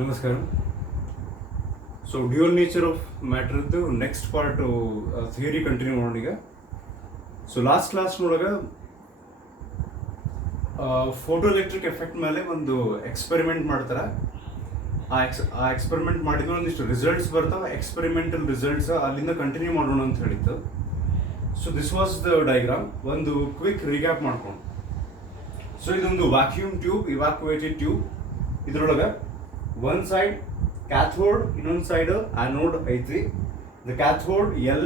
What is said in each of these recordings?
ನಮಸ್ಕಾರ. So dual nature of ಮ್ಯಾಟ್ರದ್ದು next part theory continue ಮಾಡೋಣ ಈಗ. ಸೊ ಲಾಸ್ಟ್ ಕ್ಲಾಸ್ನೊಳಗೆ ಫೋಟೋ ಎಲೆಕ್ಟ್ರಿಕ್ ಎಫೆಕ್ಟ್ ಮೇಲೆ ಒಂದು ಎಕ್ಸ್ಪೆರಿಮೆಂಟ್ ಮಾಡ್ತಾರೆ. ಆ ಎಕ್ಸ್ಪೆರಿಮೆಂಟ್ ಮಾಡಿದ್ರೆ ಒಂದಿಷ್ಟು ರಿಸಲ್ಟ್ಸ್ ಬರ್ತಾವೆ, ಎಕ್ಸ್ಪೆರಿಮೆಂಟಲ್ ರಿಸಲ್ಟ್ಸ್, ಅಲ್ಲಿಂದ ಕಂಟಿನ್ಯೂ ಮಾಡೋಣ ಅಂತ ಹೇಳಿತ್ತು. So this was the diagram. ಒಂದು ಕ್ವಿಕ್ ರೀಕ್ಯಾಪ್ ಮಾಡ್ಕೊಂಡು, ಸೊ ಇದೊಂದು ವ್ಯಾಕ್ಯೂಮ್ ಟ್ಯೂಬ್, ಇವಾಕ್ಯುವೇಟೆಡ್ ಟ್ಯೂಬ್. ಇದರೊಳಗೆ one side cathode, ಇನ್ನೊಂದು ಸೈಡ್ anode ಐತಿ. The cathode L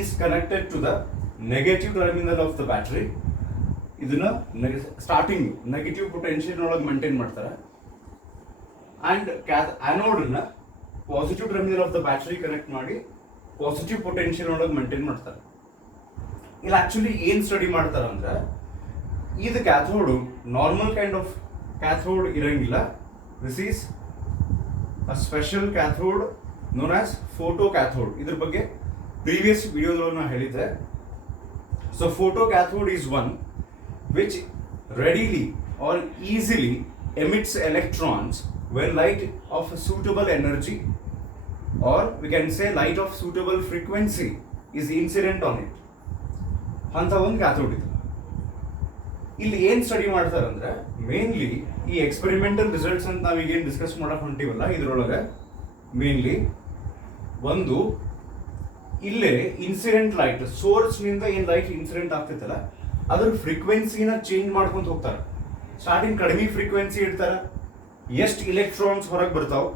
is connected to the negative terminal of the battery. ಇದನ್ನ ಸ್ಟಾರ್ಟಿಂಗ್ ನೆಗೆಟಿವ್ ಪೊಟೆನ್ಷಿಯಲ್ ಒಳಗೆ maintain ಮಾಡ್ತಾರೆ. And anode ನ positive terminal of the battery connect ಮಾಡಿ positive potential ಒಳಗೆ maintain ಮಾಡ್ತಾರೆ. ಇಲ್ಲಿ ಆಕ್ಚುಲಿ ಏನ್ ಸ್ಟಡಿ ಮಾಡ್ತಾರೆ ಅಂದ್ರೆ, ಇದು cathode normal kind of cathode ಇರಂಗಿಲ್ಲ. This is a special cathode known as photocathode. ಇದ್ರ ಬಗ್ಗೆ ಪ್ರೀವಿಯಸ್ ವಿಡಿಯೋದಲ್ಲಿ ನಾನು ಹೇಳಿದ್ದೆ. So photocathode is one which readily or easily emits electrons when light of suitable energy, or we can say light of suitable frequency is incident on it. ಅಂತ ಒಂದು cathode ಇದೆ. ಇಲ್ಲಿ ಏನ್ ಸ್ಟಡಿ ಮಾಡ್ತಾರೆ ಅಂದ್ರೆ, ಮೇನ್ಲಿ ಈ ಎಕ್ಸ್ಪೆರಿಮೆಂಟಲ್ ರಿಸಲ್ಟ್ಸ್ ಅಂತ ನಾವೀಗೇನು discuss ಮಾಡಕ್ ಹೊಂಟಿವಲ್ಲ, ಇದ್ರೊಳಗೆ ಮೇನ್ಲಿ ಒಂದು ಇಲ್ಲೇ ಇನ್ಸಿಡೆಂಟ್ ಲೈಟ್ ಸೋರ್ಸ್ ನಿಂದ ಏನ್ ಲೈಟ್ ಇನ್ಸಿಡೆಂಟ್ ಆಗ್ತೈತಲ್ಲ, ಅದ್ರ ಫ್ರೀಕ್ವೆನ್ಸಿನ ಚೇಂಜ್ ಮಾಡ್ಕೊಂತ ಹೋಗ್ತಾರೆ. ಸ್ಟಾರ್ಟಿಂಗ್ ಕಡಿಮೆ ಫ್ರೀಕ್ವೆನ್ಸಿ ಇಡ್ತಾರೆ, ಎಷ್ಟು ಇಲೆಕ್ಟ್ರಾನ್ಸ್ ಹೊರಗೆ ಬರ್ತಾವ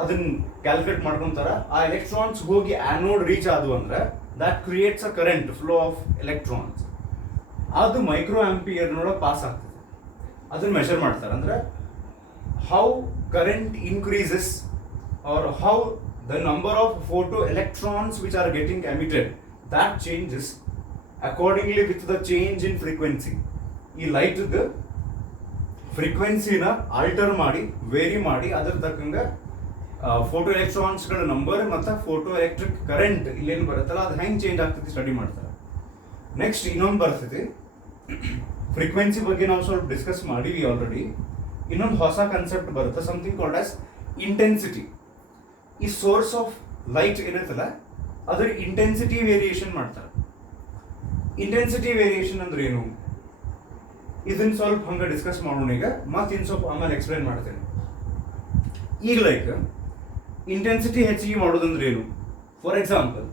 ಅದನ್ನ ಕ್ಯಾಲ್ಕುಲೇಟ್ ಮಾಡ್ಕೊಂತಾರ. ಆ ಎಲೆಕ್ಟ್ರಾನ್ಸ್ ಹೋಗಿ ಆನೋಡ್ ರೀಚ್ ಆದವು ಅಂದ್ರೆ that creates a current flow of electrons. ಅದು ಮೈಕ್ರೋ ಆಂಪಿಯರ್ನೊಳಗೆ ಪಾಸ್ ಆಗ್ತದೆ. ಅದನ್ನ ಮೆಷರ್ ಮಾಡ್ತಾರೆ. ಅಂದ್ರೆ how current increases or how the number of photo electrons which are getting emitted, that changes accordingly with the change in frequency. ಈ light ಫ್ರೀಕ್ವೆನ್ಸಿನ alter ಮಾಡಿ vary ಮಾಡಿ ಅದ್ರ ತಕ್ಕಂಗೆ ಫೋಟೋ ಎಲೆಕ್ಟ್ರಾನ್ಸ್ಗಳ ನಂಬರ್ ಮತ್ತು ಫೋಟೋ ಎಲೆಕ್ಟ್ರಿಕ್ ಕರೆಂಟ್ ಇಲ್ಲೇನು ಬರುತ್ತಲ್ಲ ಅದು ಹೆಂಗೆ ಚೇಂಜ್ ಆಗ್ತೈತಿ ಸ್ಟಡಿ ಮಾಡ್ತಾರೆ. ನೆಕ್ಸ್ಟ್ ಇನ್ನೊಂದು ಬರ್ತೈತಿ, ಫ್ರೀಕ್ವೆನ್ಸಿ ಬಗ್ಗೆ ನಾವು ಸ್ವಲ್ಪ ಡಿಸ್ಕಸ್ ಮಾಡಿವಿ ಆಲ್ರೆಡಿ. ಇನ್ನೊಂದು ಹೊಸ ಕಾನ್ಸೆಪ್ಟ್ ಬರುತ್ತೆ, ಸಮಥಿಂಗ್ ಕಾಲ್ಡ್ ಆಸ್ ಇಂಟೆನ್ಸಿಟಿ. ಈ ಸೋರ್ಸ್ ಆಫ್ ಲೈಟ್ ಇರುತ್ತಲ್ಲ ಅದ್ರ ಇಂಟೆನ್ಸಿಟಿ ವೇರಿಯೇಷನ್ ಮಾಡ್ತಾರೆ. ಇಂಟೆನ್ಸಿಟಿ ವೇರಿಯೇಷನ್ ಅಂದ್ರೆ ಏನು, ಇದನ್ನ ಸ್ವಲ್ಪ ಹಂಗೆ ಡಿಸ್ಕಸ್ ಮಾಡೋಣ ಈಗ, ಮತ್ತೆ ಇನ್ನು ಸ್ವಲ್ಪ ಆಮೇಲೆ ಎಕ್ಸ್ಪ್ಲೈನ್ ಮಾಡ್ತೇನೆ. ಈಗ ಲೈಕ್ ಇಂಟೆನ್ಸಿಟಿ ಹೆಚ್ಚಿಗೆ ಮಾಡೋದಂದ್ರೆ ಏನು, ಫಾರ್ ಎಕ್ಸಾಂಪಲ್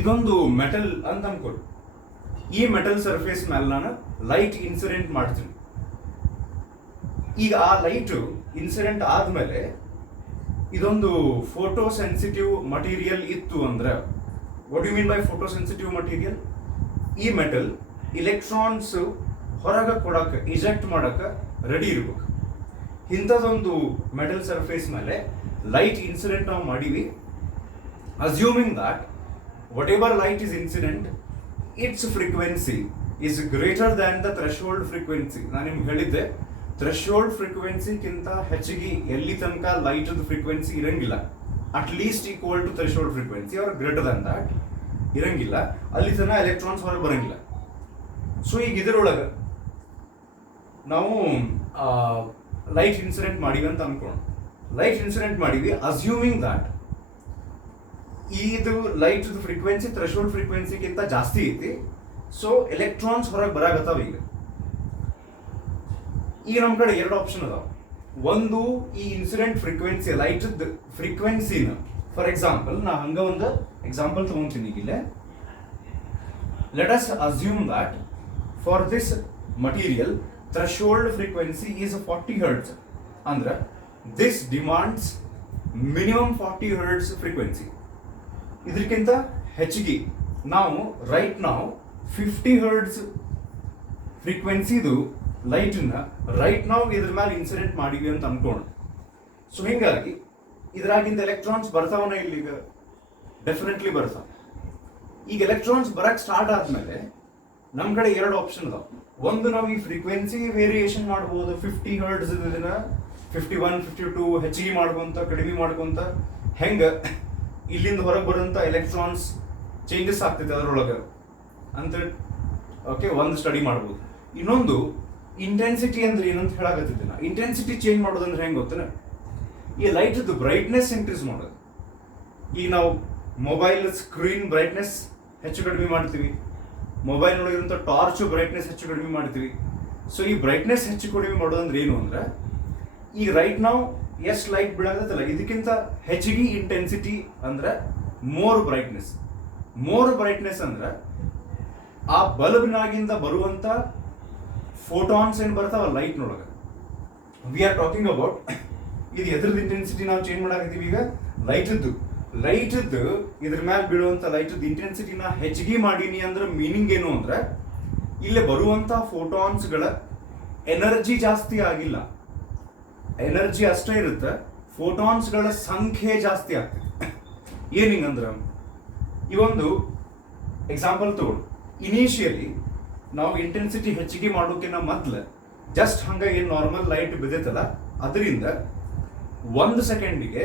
ಇದೊಂದು ಮೆಟಲ್ ಅಂತ ಅನ್ಕೊಳ್ಳಿ. ಈ ಮೆಟಲ್ ಸರ್ಫೇಸ್ ಮೇಲೆ ನಾನು ಲೈಟ್ ಇನ್ಸಿಡೆಂಟ್ ಮಾಡ್ತೀನಿ. ಈಗ ಆ ಲೈಟ್ ಇನ್ಸಿಡೆಂಟ್ ಆದ್ಮೇಲೆ ಇದೊಂದು ಫೋಟೋ ಸೆನ್ಸಿಟಿವ್ ಮಟೀರಿಯಲ್ ಇತ್ತು ಅಂದ್ರೆ, what you mean by photo sensitive material? ಈ ಮೆಟಲ್ ಇಲೆಕ್ಟ್ರಾನ್ಸ್ ಹೊರಗೆ ಕೊಡಕ್ಕೆ, ಇಜೆಕ್ಟ್ ಮಾಡಕ್ಕೆ ರೆಡಿ ಇರ್ಬೇಕು. ಇಂಥದ್ದೊಂದು ಮೆಟಲ್ ಸರ್ಫೇಸ್ ಮೇಲೆ ಲೈಟ್ ಇನ್ಸಿಡೆಂಟ್ ನಾವು ಮಾಡೀವಿ. Assuming that whatever light is incident, its frequency is greater than the threshold frequency. ನಾನು ನಿಮ್ಗೆ ಹೇಳಿದ್ದೆ, ಥ್ರೆಶೋಲ್ಡ್ ಫ್ರೀಕ್ವೆನ್ಸಿಗಿಂತ ಹೆಚ್ಚಿಗೆ ಎಲ್ಲಿ ತನಕ ಲೈಟ್ ಫ್ರೀಕ್ವೆನ್ಸಿ ಇರಂಗಿಲ್ಲ, at least equal to threshold frequency or greater than that ಇರಂಗಿಲ್ಲ, ಅಲ್ಲಿ ತನಕ ಎಲೆಕ್ಟ್ರಾನ್ಸ್ ಹೊರಗೆ ಬರಂಗಿಲ್ಲ. ಸೊ ಈಗ ಇದರೊಳಗೆ ನಾವು ಲೈಟ್ ಇನ್ಸಿಡೆಂಟ್ ಮಾಡಿವಿ ಅಂತ ಅನ್ಕೊಳ್ಳೋಣ. ಲೈಟ್ ಇನ್ಸಿಡೆಂಟ್ ಮಾಡಿವಿ ಅಸ್ಯೂಮಿಂಗ್ ದಟ್ ಇದು ಲೈಟ್ ಫ್ರೀಕ್ವೆನ್ಸಿ ಥ್ರೆಶೋಲ್ಡ್ ಫ್ರೀಕ್ವೆನ್ಸಿಗಿಂತ ಜಾಸ್ತಿ ಐತಿ. ಸೊ ಎಲೆಕ್ಟ್ರಾನ್ಸ್ ಹೊರಗೆ ಬರಾಗತ್ತಾವ. ಈಗ ನಮ್ಮ ಕಡೆ ಎರಡು ಆಪ್ಷನ್ ಅದಾವ. ಒಂದು, ಈ ಇನ್ಸಿಡೆಂಟ್ ಫ್ರೀಕ್ವೆನ್ಸಿ ಲೈಟ್ ಫ್ರೀಕ್ವೆನ್ಸಿನ, ಫಾರ್ ಎಕ್ಸಾಂಪಲ್ ನಾ ಹಂಗ ಒಂದು ಎಕ್ಸಾಂಪಲ್ ತಗೊಂತೀನಿ. ಈಗ ಇಲ್ಲೇ let us assume that for this material threshold frequency is 40 Hz. ಅಂದ್ರೆ this demands minimum 40 Hz frequency. ಇದಕ್ಕಿಂತ ಹೆಚ್ಚಿಗೆ ನಾವು ರೈಟ್ ನಾವು 50 Hz ಫ್ರೀಕ್ವೆನ್ಸಿದು ಲೈಟನ್ನ ರೈಟ್ ನಾವು ಇದ್ರ ಮೇಲೆ ಇನ್ಸಿಡೆಂಟ್ ಮಾಡಿವಿ ಅಂತ ಅನ್ಕೋಣ. ಸೊ ಹಿಂಗಾಗಿ ಇದ್ರಾಗಿಂದ ಎಲೆಕ್ಟ್ರಾನ್ಸ್ ಬರ್ತಾವನ ಇಲ್ಲಿಗ ಡೆಫಿನೆಟ್ಲಿ ಬರ್ತಾವ. ಈಗ ಎಲೆಕ್ಟ್ರಾನ್ಸ್ ಬರಕ್ ಸ್ಟಾರ್ಟ್ ಆದ್ಮೇಲೆ ನಮ್ಮ ಕಡೆ ಎರಡು ಆಪ್ಷನ್ ಅದಾವ. ಒಂದು, ನಾವು ಈ ಫ್ರೀಕ್ವೆನ್ಸಿ ವೇರಿಯೇಷನ್ ಮಾಡ್ಬೋದು. 50 Hz ಇದನ್ನ 51, 52 ಹೆಚ್ಚಿಗೆ ಮಾಡ್ಕೊಂತ ಕಡಿಮೆ ಮಾಡ್ಕೊಂತ ಹೆಂಗ ಇಲ್ಲಿಂದ ಹೊರಗೆ ಬರೋಂಥ ಎಲೆಕ್ಟ್ರಾನ್ಸ್ ಚೇಂಜಸ್ ಆಗ್ತೈತೆ ಅದರೊಳಗೆ ಅಂತ ಓಕೆ ಒಂದು ಸ್ಟಡಿ ಮಾಡ್ಬೋದು. ಇನ್ನೊಂದು, ಇಂಟೆನ್ಸಿಟಿ ಅಂದ್ರೆ ಏನಂತ ಹೇಳಾಕತ್ತಿದ್ದೆ ನಾ. ಇಂಟೆನ್ಸಿಟಿ ಚೇಂಜ್ ಮಾಡೋದಂದ್ರೆ ಹೆಂಗೆ ಗೊತ್ತೇನ, ಈ ಲೈಟ್ದು ಬ್ರೈಟ್ನೆಸ್ ಇನ್ಕ್ರೀಸ್ ಮಾಡೋದು. ಈಗ ನಾವು ಮೊಬೈಲ್ ಸ್ಕ್ರೀನ್ ಬ್ರೈಟ್ನೆಸ್ ಹೆಚ್ಚು ಕಡಿಮೆ ಮಾಡ್ತೀವಿ, ಮೊಬೈಲ್ ನೋಡಿರೋಂಥ ಟಾರ್ಚ್ ಬ್ರೈಟ್ನೆಸ್ ಹೆಚ್ಚು ಕಡಿಮೆ ಮಾಡ್ತೀವಿ. ಸೊ ಈ ಬ್ರೈಟ್ನೆಸ್ ಹೆಚ್ಚು ಕಡಿಮೆ ಮಾಡೋದಂದ್ರೆ ಏನು ಅಂದ್ರೆ, ಈಗ ರೈಟ್ ನಾವು ಎಷ್ಟು ಲೈಟ್ ಬೀಳಾಗತ್ತಲ್ಲ ಇದಕ್ಕಿಂತ ಹೆಚ್ಚಿಗೆ ಇಂಟೆನ್ಸಿಟಿ ಅಂದ್ರೆ ಮೋರ್ ಬ್ರೈಟ್ನೆಸ್. ಮೋರ್ ಬ್ರೈಟ್ನೆಸ್ ಅಂದ್ರೆ ಆ ಬಲ್ಬ್ನಾಗಿಂದ ಬರುವಂತ ಫೋಟಾನ್ಸ್ ಏನು ಬರ್ತಾವ ಲೈಟ್ನೊಳಗೆ, ವಿ ಆರ್ ಟಾಕಿಂಗ್ ಅಬೌಟ್ ಇದು ಎದ್ರದ್ದು ಇಂಟೆನ್ಸಿಟಿ ನಾವು ಚೇಂಜ್ ಮಾಡಾಕತ್ತೀವಿ. ಈಗ ಲೈಟದ್ದು ಇದ್ರ ಮೇಲೆ ಬೀಳುವಂತ ಲೈಟದ್ದು ಇಂಟೆನ್ಸಿಟಿನ ಹೆಚ್ಚಿಗೆ ಮಾಡೀನಿ ಅಂದ್ರೆ ಮೀನಿಂಗ್ ಏನು ಅಂದ್ರೆ, ಇಲ್ಲೇ ಬರುವಂತ ಫೋಟಾನ್ಸ್ಗಳ ಎನರ್ಜಿ ಜಾಸ್ತಿ ಆಗಿಲ್ಲ, ಎನರ್ಜಿ ಅಷ್ಟೇ ಇರುತ್ತೆ, ಫೋಟಾನ್ಸ್ಗಳ ಸಂಖ್ಯೆ ಜಾಸ್ತಿ ಆಗ್ತದೆ. ಏನಿಂಗಂದ್ರೆ ಈ ಒಂದು ಎಕ್ಸಾಂಪಲ್ ತಗೊಳ್ಳಿ. ಇನಿಷಿಯಲಿ ನಾವು ಇಂಟೆನ್ಸಿಟಿ ಹೆಚ್ಚಿಗೆ ಮಾಡೋಕ್ಕಿಂತ ಮೊದಲು ಜಸ್ಟ್ ಹಂಗ ಏನು ನಾರ್ಮಲ್ ಲೈಟ್ ಬಿದ್ದೈತಲ್ಲ ಅದರಿಂದ 1 ಸೆಕೆಂಡಿಗೆ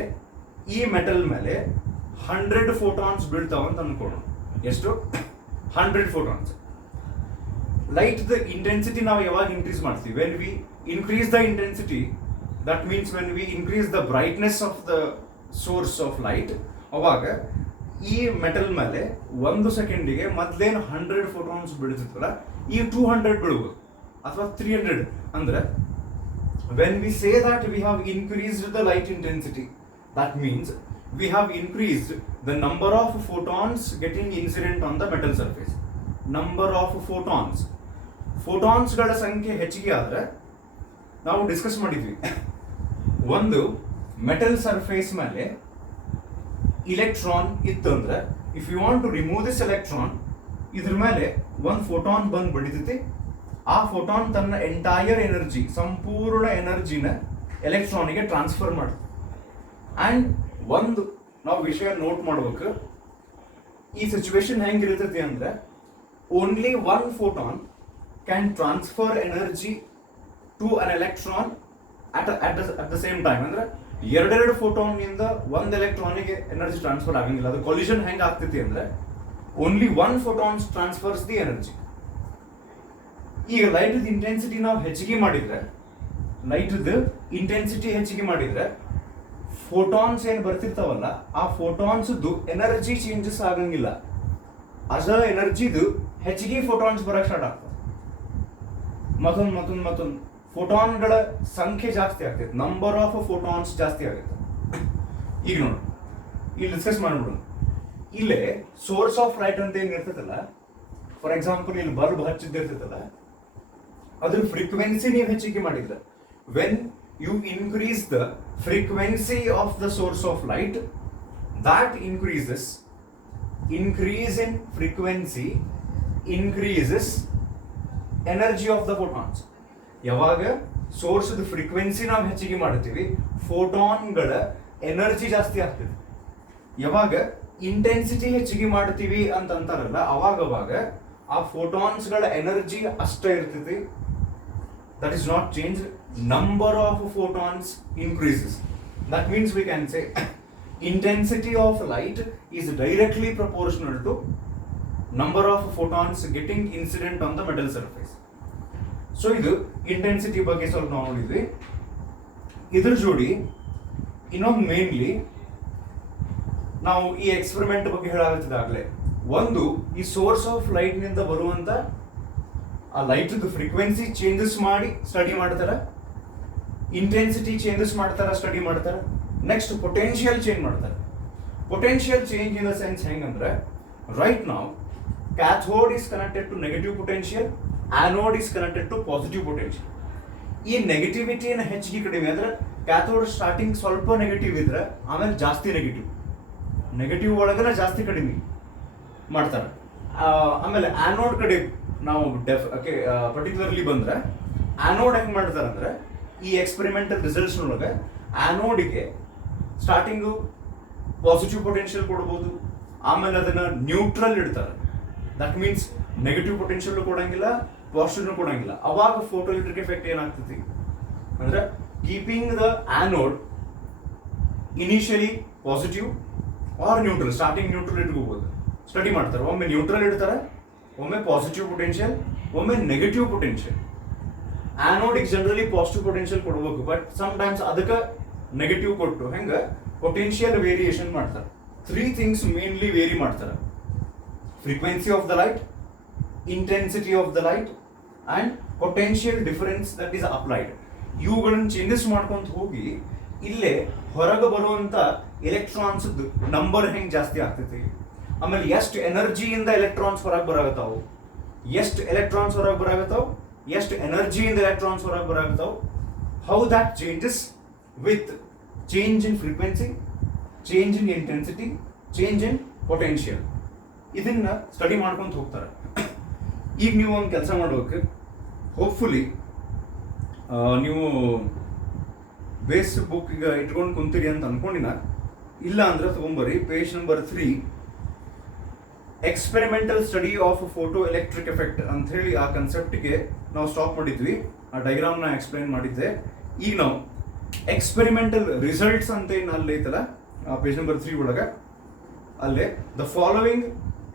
ಈ ಮೆಟಲ್ ಮೇಲೆ 100 ಫೋಟಾನ್ಸ್ ಬೀಳ್ತಾವ ಅಂತ ಅನ್ಕೊಳ್ಳೋಣ. ಎಷ್ಟು? 100 ಫೋಟಾನ್ಸ್. ಲೈಟ್ ದ ಇಂಟೆನ್ಸಿಟಿ ನಾವು ಯಾವಾಗ ಇನ್ಕ್ರೀಸ್ ಮಾಡ್ತೀವಿ, when we increase the intensity, that means when we increase the brightness of the source of light, ಅವಾಗ ಈ ಮೆಟಲ್ ಮೇಲೆ 1 ಸೆಕೆಂಡಿಗೆ ಮೊದಲೇನು 100 ಫೋಟಾನ್ಸ್ ಬೀಳ್ತಿತ್ತಲ್ಲ ಈಗ 200 ಬೀಳ್ಬೋದು ಅಥವಾ 300. ಅಂದ್ರೆ when we say that we have increased the light intensity, that means we have increased the number of photons getting incident on the metal surface. Number of photons ಗಳ ಸಂಖ್ಯೆ ಹೆಚ್ಚಿಗೆ ಆದ್ರೆ, ನಾವು ಡಿಸ್ಕಸ್ ಮಾಡಿದ್ವಿ, ಒಂದು ಮೆಟಲ್ ಸರ್ಫೇಸ್ ಮೇಲೆ electron ಇತ್ತಂದ್ರೆ if you want to remove this electron, ಇದ್ರ ಮೇಲೆ ಒಂದು ಫೋಟಾನ್ ಬಂದು ಬಡಿತೈತಿ, ಆ ಫೋಟಾನ್ ತನ್ನ ಎಂಟೈರ್ ಎನರ್ಜಿ, ಸಂಪೂರ್ಣ ಎನರ್ಜಿನ ಎಲೆಕ್ಟ್ರಾನಿಗೆ ಟ್ರಾನ್ಸ್ಫರ್ ಮಾಡುತ್ತೆ. ಆ್ಯಂಡ್ ಒಂದು ನಾವು ವಿಷಯ ನೋಟ್ ಮಾಡ್ಬೇಕು, ಈ ಸಿಚುವೇಶನ್ ಹೆಂಗಿರ್ತೈತಿ ಅಂದ್ರೆ only 1 photon can transfer energy to an electron at the same time. ಅಂದ್ರೆ ಎರಡೆರಡು ಫೋಟಾನ್ನಿಂದ ಒಂದು ಎಲೆಕ್ಟ್ರಾನಿಗೆ ಎನರ್ಜಿ ಟ್ರಾನ್ಸ್ಫರ್ ಆಗಂಗಿಲ್ಲ. ಅದು ಕೊಲಿಷನ್ ಹೆಂಗೆ ಆಗ್ತೈತಿ ಅಂದ್ರೆ only 1 photons transfers the energy. ಈಗ ಲೈಟ್ ಇಂಟೆನ್ಸಿಟಿ ನಾವು ಹೆಚ್ಚಿಗೆ ಮಾಡಿದ್ರೆ, ಫೋಟಾನ್ಸ್ ಏನು ಬರ್ತಿರ್ತಾವಲ್ಲ ಆ ಫೋಟಾನ್ಸ್ ಎನರ್ಜಿ ಚೇಂಜಸ್ ಆಗಂಗಿಲ್ಲ, ಅದ ಎನರ್ಜಿದು ಹೆಚ್ಚಿಗೆ ಫೋಟಾನ್ಸ್ ಬರಕ್ ಸ್ಟಾರ್ಟ್ ಆಗ್ತದೆ. ಮತ್ತೊಂದು ಫೋಟಾನ್ಗಳ ಸಂಖ್ಯೆ ಜಾಸ್ತಿ ಆಗ್ತೈತೆ, ನಂಬರ್ ಆಫ್ ಫೋಟಾನ್ಸ್ ಜಾಸ್ತಿ ಆಗುತ್ತೆ. ಈಗ ನೋಡಿ, ಇಲ್ಲಿ ಡಿಸ್ಕಸ್ ಮಾಡ್ಬಿಡೋಣ. ಇಲ್ಲೇ ಸೋರ್ಸ್ ಆಫ್ ಲೈಟ್ ಅಂತ ಏನ್ ಇರ್ತೈತಲ್ಲ, ಫಾರ್ ಎಕ್ಸಾಂಪಲ್ ಇಲ್ಲಿ ಬಲ್ಬ್ ಹಚ್ಚಿದ್ದಿರ್ತೈತಲ್ಲ, ಅದ್ರ ಫ್ರೀಕ್ವೆನ್ಸಿ ನೀವು ಹೆಚ್ಚಿಗೆ ಮಾಡಿದ್ರೆ, when you increase the frequency of the source of light, that increase in frequency increases energy of the photons. ಯಾವಾಗ ಸೋರ್ಸ್ ಫ್ರೀಕ್ವೆನ್ಸಿ ನಾವು ಹೆಚ್ಚಿಗೆ ಮಾಡ್ತೀವಿ, ಫೋಟಾನ್ಗಳ ಎನರ್ಜಿ ಜಾಸ್ತಿ ಆಗ್ತದೆ. ಯಾವಾಗ ಇಂಟೆನ್ಸಿಟಿ ಹೆಚ್ಚಿಗೆ ಮಾಡ್ತೀವಿ ಅಂತ ಅಂತಾರಲ್ಲ, ಅವಾಗ ಆ ಫೋಟಾನ್ಸ್ಗಳ ಎನರ್ಜಿ ಅಷ್ಟೇ ಇರ್ತೈತಿ, that is not change. Number of photons increases. That means we can say intensity of light is directly proportional to number of photons getting incident on the metal surface. So ಇದು intensity ಬಗ್ಗೆ ಸ್ವಲ್ಪ ನಾವು ನೋಡಿದ್ವಿ. ಇದ್ರ ಜೋಡಿ ಇನ್ನೊಂದು mainly ನಾವು ಈ ಎಕ್ಸ್ಪೆರಿಮೆಂಟ್ ಬಗ್ಗೆ ಹೇಳಾಗತ್ತಿದಾಗಲೇ, ಒಂದು ಈ ಸೋರ್ಸ್ ಆಫ್ ಲೈಟ್ ನಿಂದ ಬರುವಂತ ಆ ಲೈಟ್ ಫ್ರೀಕ್ವೆನ್ಸಿ ಚೇಂಜಸ್ ಮಾಡಿ ಸ್ಟಡಿ ಮಾಡ್ತಾರ, ಇಂಟೆನ್ಸಿಟಿ ಚೇಂಜಸ್ ಮಾಡ್ತಾರ ಸ್ಟಡಿ ಮಾಡ್ತಾರ, ನೆಕ್ಸ್ಟ್ ಪೊಟೆನ್ಷಿಯಲ್ ಚೇಂಜ್ ಮಾಡ್ತಾರೆ. Potential change in the sense ಹೆಂಗಂದ್ರೆ, ರೈಟ್ ನಾವು cathode is connected to negative potential, anode is connected to positive potential. ಈ ನೆಗೆಟಿವಿಟಿಯನ್ನು ಹೆಚ್ಚಿಗೆ ಕಡಿಮೆ ಅಂದ್ರೆ, ಕ್ಯಾಥೋಡ್ ಸ್ಟಾರ್ಟಿಂಗ್ ಸ್ವಲ್ಪ ನೆಗೆಟಿವ್ ಇದ್ರೆ ಆಮೇಲೆ ಜಾಸ್ತಿ ನೆಗೆಟಿವ್ ಒಳಗನ ಜಾಸ್ತಿ ಕಡಿಮೆ ಮಾಡ್ತಾರೆ. ಆಮೇಲೆ ಆನೋಡ್ ಕಡೆ ನಾವು ಪರ್ಟಿಕ್ಯುಲರ್ಲಿ ಬಂದ್ರೆ, ಆನೋಡ್ ಹೆಂಗ್ ಮಾಡ್ತಾರೆ ಅಂದ್ರೆ, ಈ ಎಕ್ಸ್ಪೆರಿಮೆಂಟಲ್ ರಿಸಲ್ಟ್ಸ್ ಒಳಗೆ ಆನೋಡಿಗೆ ಸ್ಟಾರ್ಟಿಂಗು ಪಾಸಿಟಿವ್ ಪೊಟೆನ್ಷಿಯಲ್ ಕೊಡ್ಬೋದು, ಆಮೇಲೆ ಅದನ್ನ ನ್ಯೂಟ್ರಲ್ ಇಡ್ತಾರೆ. ದಟ್ ಮೀನ್ಸ್ ನೆಗೆಟಿವ್ ಪೊಟೆನ್ಷಿಯಲ್ ಕೊಡಂಗಿಲ್ಲ, ಪಾಸಿಟಿವ್ ಕೊಡಂಗಿಲ್ಲ. ಅವಾಗ ಫೋಟೋ ಎಲೆಕ್ಟ್ರಿಕ್ ಎಫೆಕ್ಟ್ ಏನಾಗ್ತೈತಿ ಅಂದ್ರೆ, keeping the anode initially positive or neutral, starting neutral ಇಟ್ಕೋಬಹುದು. ಸ್ಟಡಿ ಮಾಡ್ತಾರೆ, ಒಮ್ಮೆ ನ್ಯೂಟ್ರಲ್ ಇಡ್ತಾರೆ, ಒಮ್ಮೆ ಪಾಸಿಟಿವ್ ಪೊಟೆನ್ಷಿಯಲ್, ಒಮ್ಮೆ ನೆಗೆಟಿವ್ ಪೊಟೆನ್ಷಿಯಲ್. ಆನೋಡಿಗೆ ಜನರಲಿ ಪಾಸಿಟಿವ್ ಪೊಟೆನ್ಷಿಯಲ್ ಕೊಡ್ಬೇಕು, ಬಟ್ ಸಮ್ಟೈಮ್ಸ್ ಅದಕ್ಕೆ ನೆಗೆಟಿವ್ ಕೊಟ್ಟು ಹೆಂಗೆ ಪೊಟೆನ್ಷಿಯಲ್ ವೇರಿಯೇಷನ್ ಮಾಡ್ತಾರೆ. 3 ಥಿಂಗ್ಸ್ ಮೇನ್ಲಿ ವೇರಿ ಮಾಡ್ತಾರೆ: frequency of the light, intensity of the light and potential difference that is applied. ಇವುಗಳನ್ನು ಚೇಂಜಸ್ ಮಾಡ್ಕೊಂತ ಹೋಗಿ ಇಲ್ಲೇ ಹೊರಗೆ ಬರುವಂಥ ಎಲೆಕ್ಟ್ರಾನ್ಸ್ ನಂಬರ್ ಹೆಂಗೆ ಜಾಸ್ತಿ ಆಗ್ತೈತಿ, ಆಮೇಲೆ ಎಷ್ಟು ಎನರ್ಜಿಯಿಂದ ಎಲೆಕ್ಟ್ರಾನ್ಸ್ ಹೊರಗೆ ಬರಾಗತ್ತಾವು, ಎಷ್ಟು ಎಲೆಕ್ಟ್ರಾನ್ಸ್ ಹೊರಗೆ ಬರಾಗತ್ತಾವು, ಎಷ್ಟು ಎನರ್ಜಿಯಿಂದ ಎಲೆಕ್ಟ್ರಾನ್ಸ್ ಹೊರಗೆ ಬರಾಗತ್ತಾವು, how that changes with change in frequency, change in intensity, change in potential. ಇದನ್ನ ಸ್ಟಡಿ ಮಾಡ್ಕೊಂತ ಹೋಗ್ತಾರೆ. ಈಗ ನೀವು ಒಂದು ಕೆಲಸ ಮಾಡ್ಬೇಕು, ಹೋಪ್ಫುಲಿ ನೀವು ಬೇಸ್ ಬುಕ್ ಈಗ ಇಟ್ಕೊಂಡು ಕುಂತೀರಿ ಅಂತ ಅನ್ಕೊಂಡಿನ. ಇಲ್ಲ ಅಂದ್ರೆ ತಗೊಂಬರ್ರಿ page number 3, experimental study of photo electric effect ಅಂತ ಹೇಳಿ ಆ ಕನ್ಸೆಪ್ಟ್ಗೆ ನಾವು ಸ್ಟಾಪ್ ಮಾಡಿದ್ವಿ. ಆ ಡೈಗ್ರಾಮ್ನ ಎಕ್ಸ್ಪ್ಲೈನ್ ಮಾಡಿದ್ದೆ. ಈಗ ನಾವು ಎಕ್ಸ್ಪೆರಿಮೆಂಟಲ್ ರಿಸಲ್ಟ್ಸ್ ಅಂತ ಏನು ಅಲ್ಲಿ ಐತಲ್ಲ ಪೇಜ್ ನಂಬರ್ 3 ಒಳಗೆ, ಅಲ್ಲೇ the following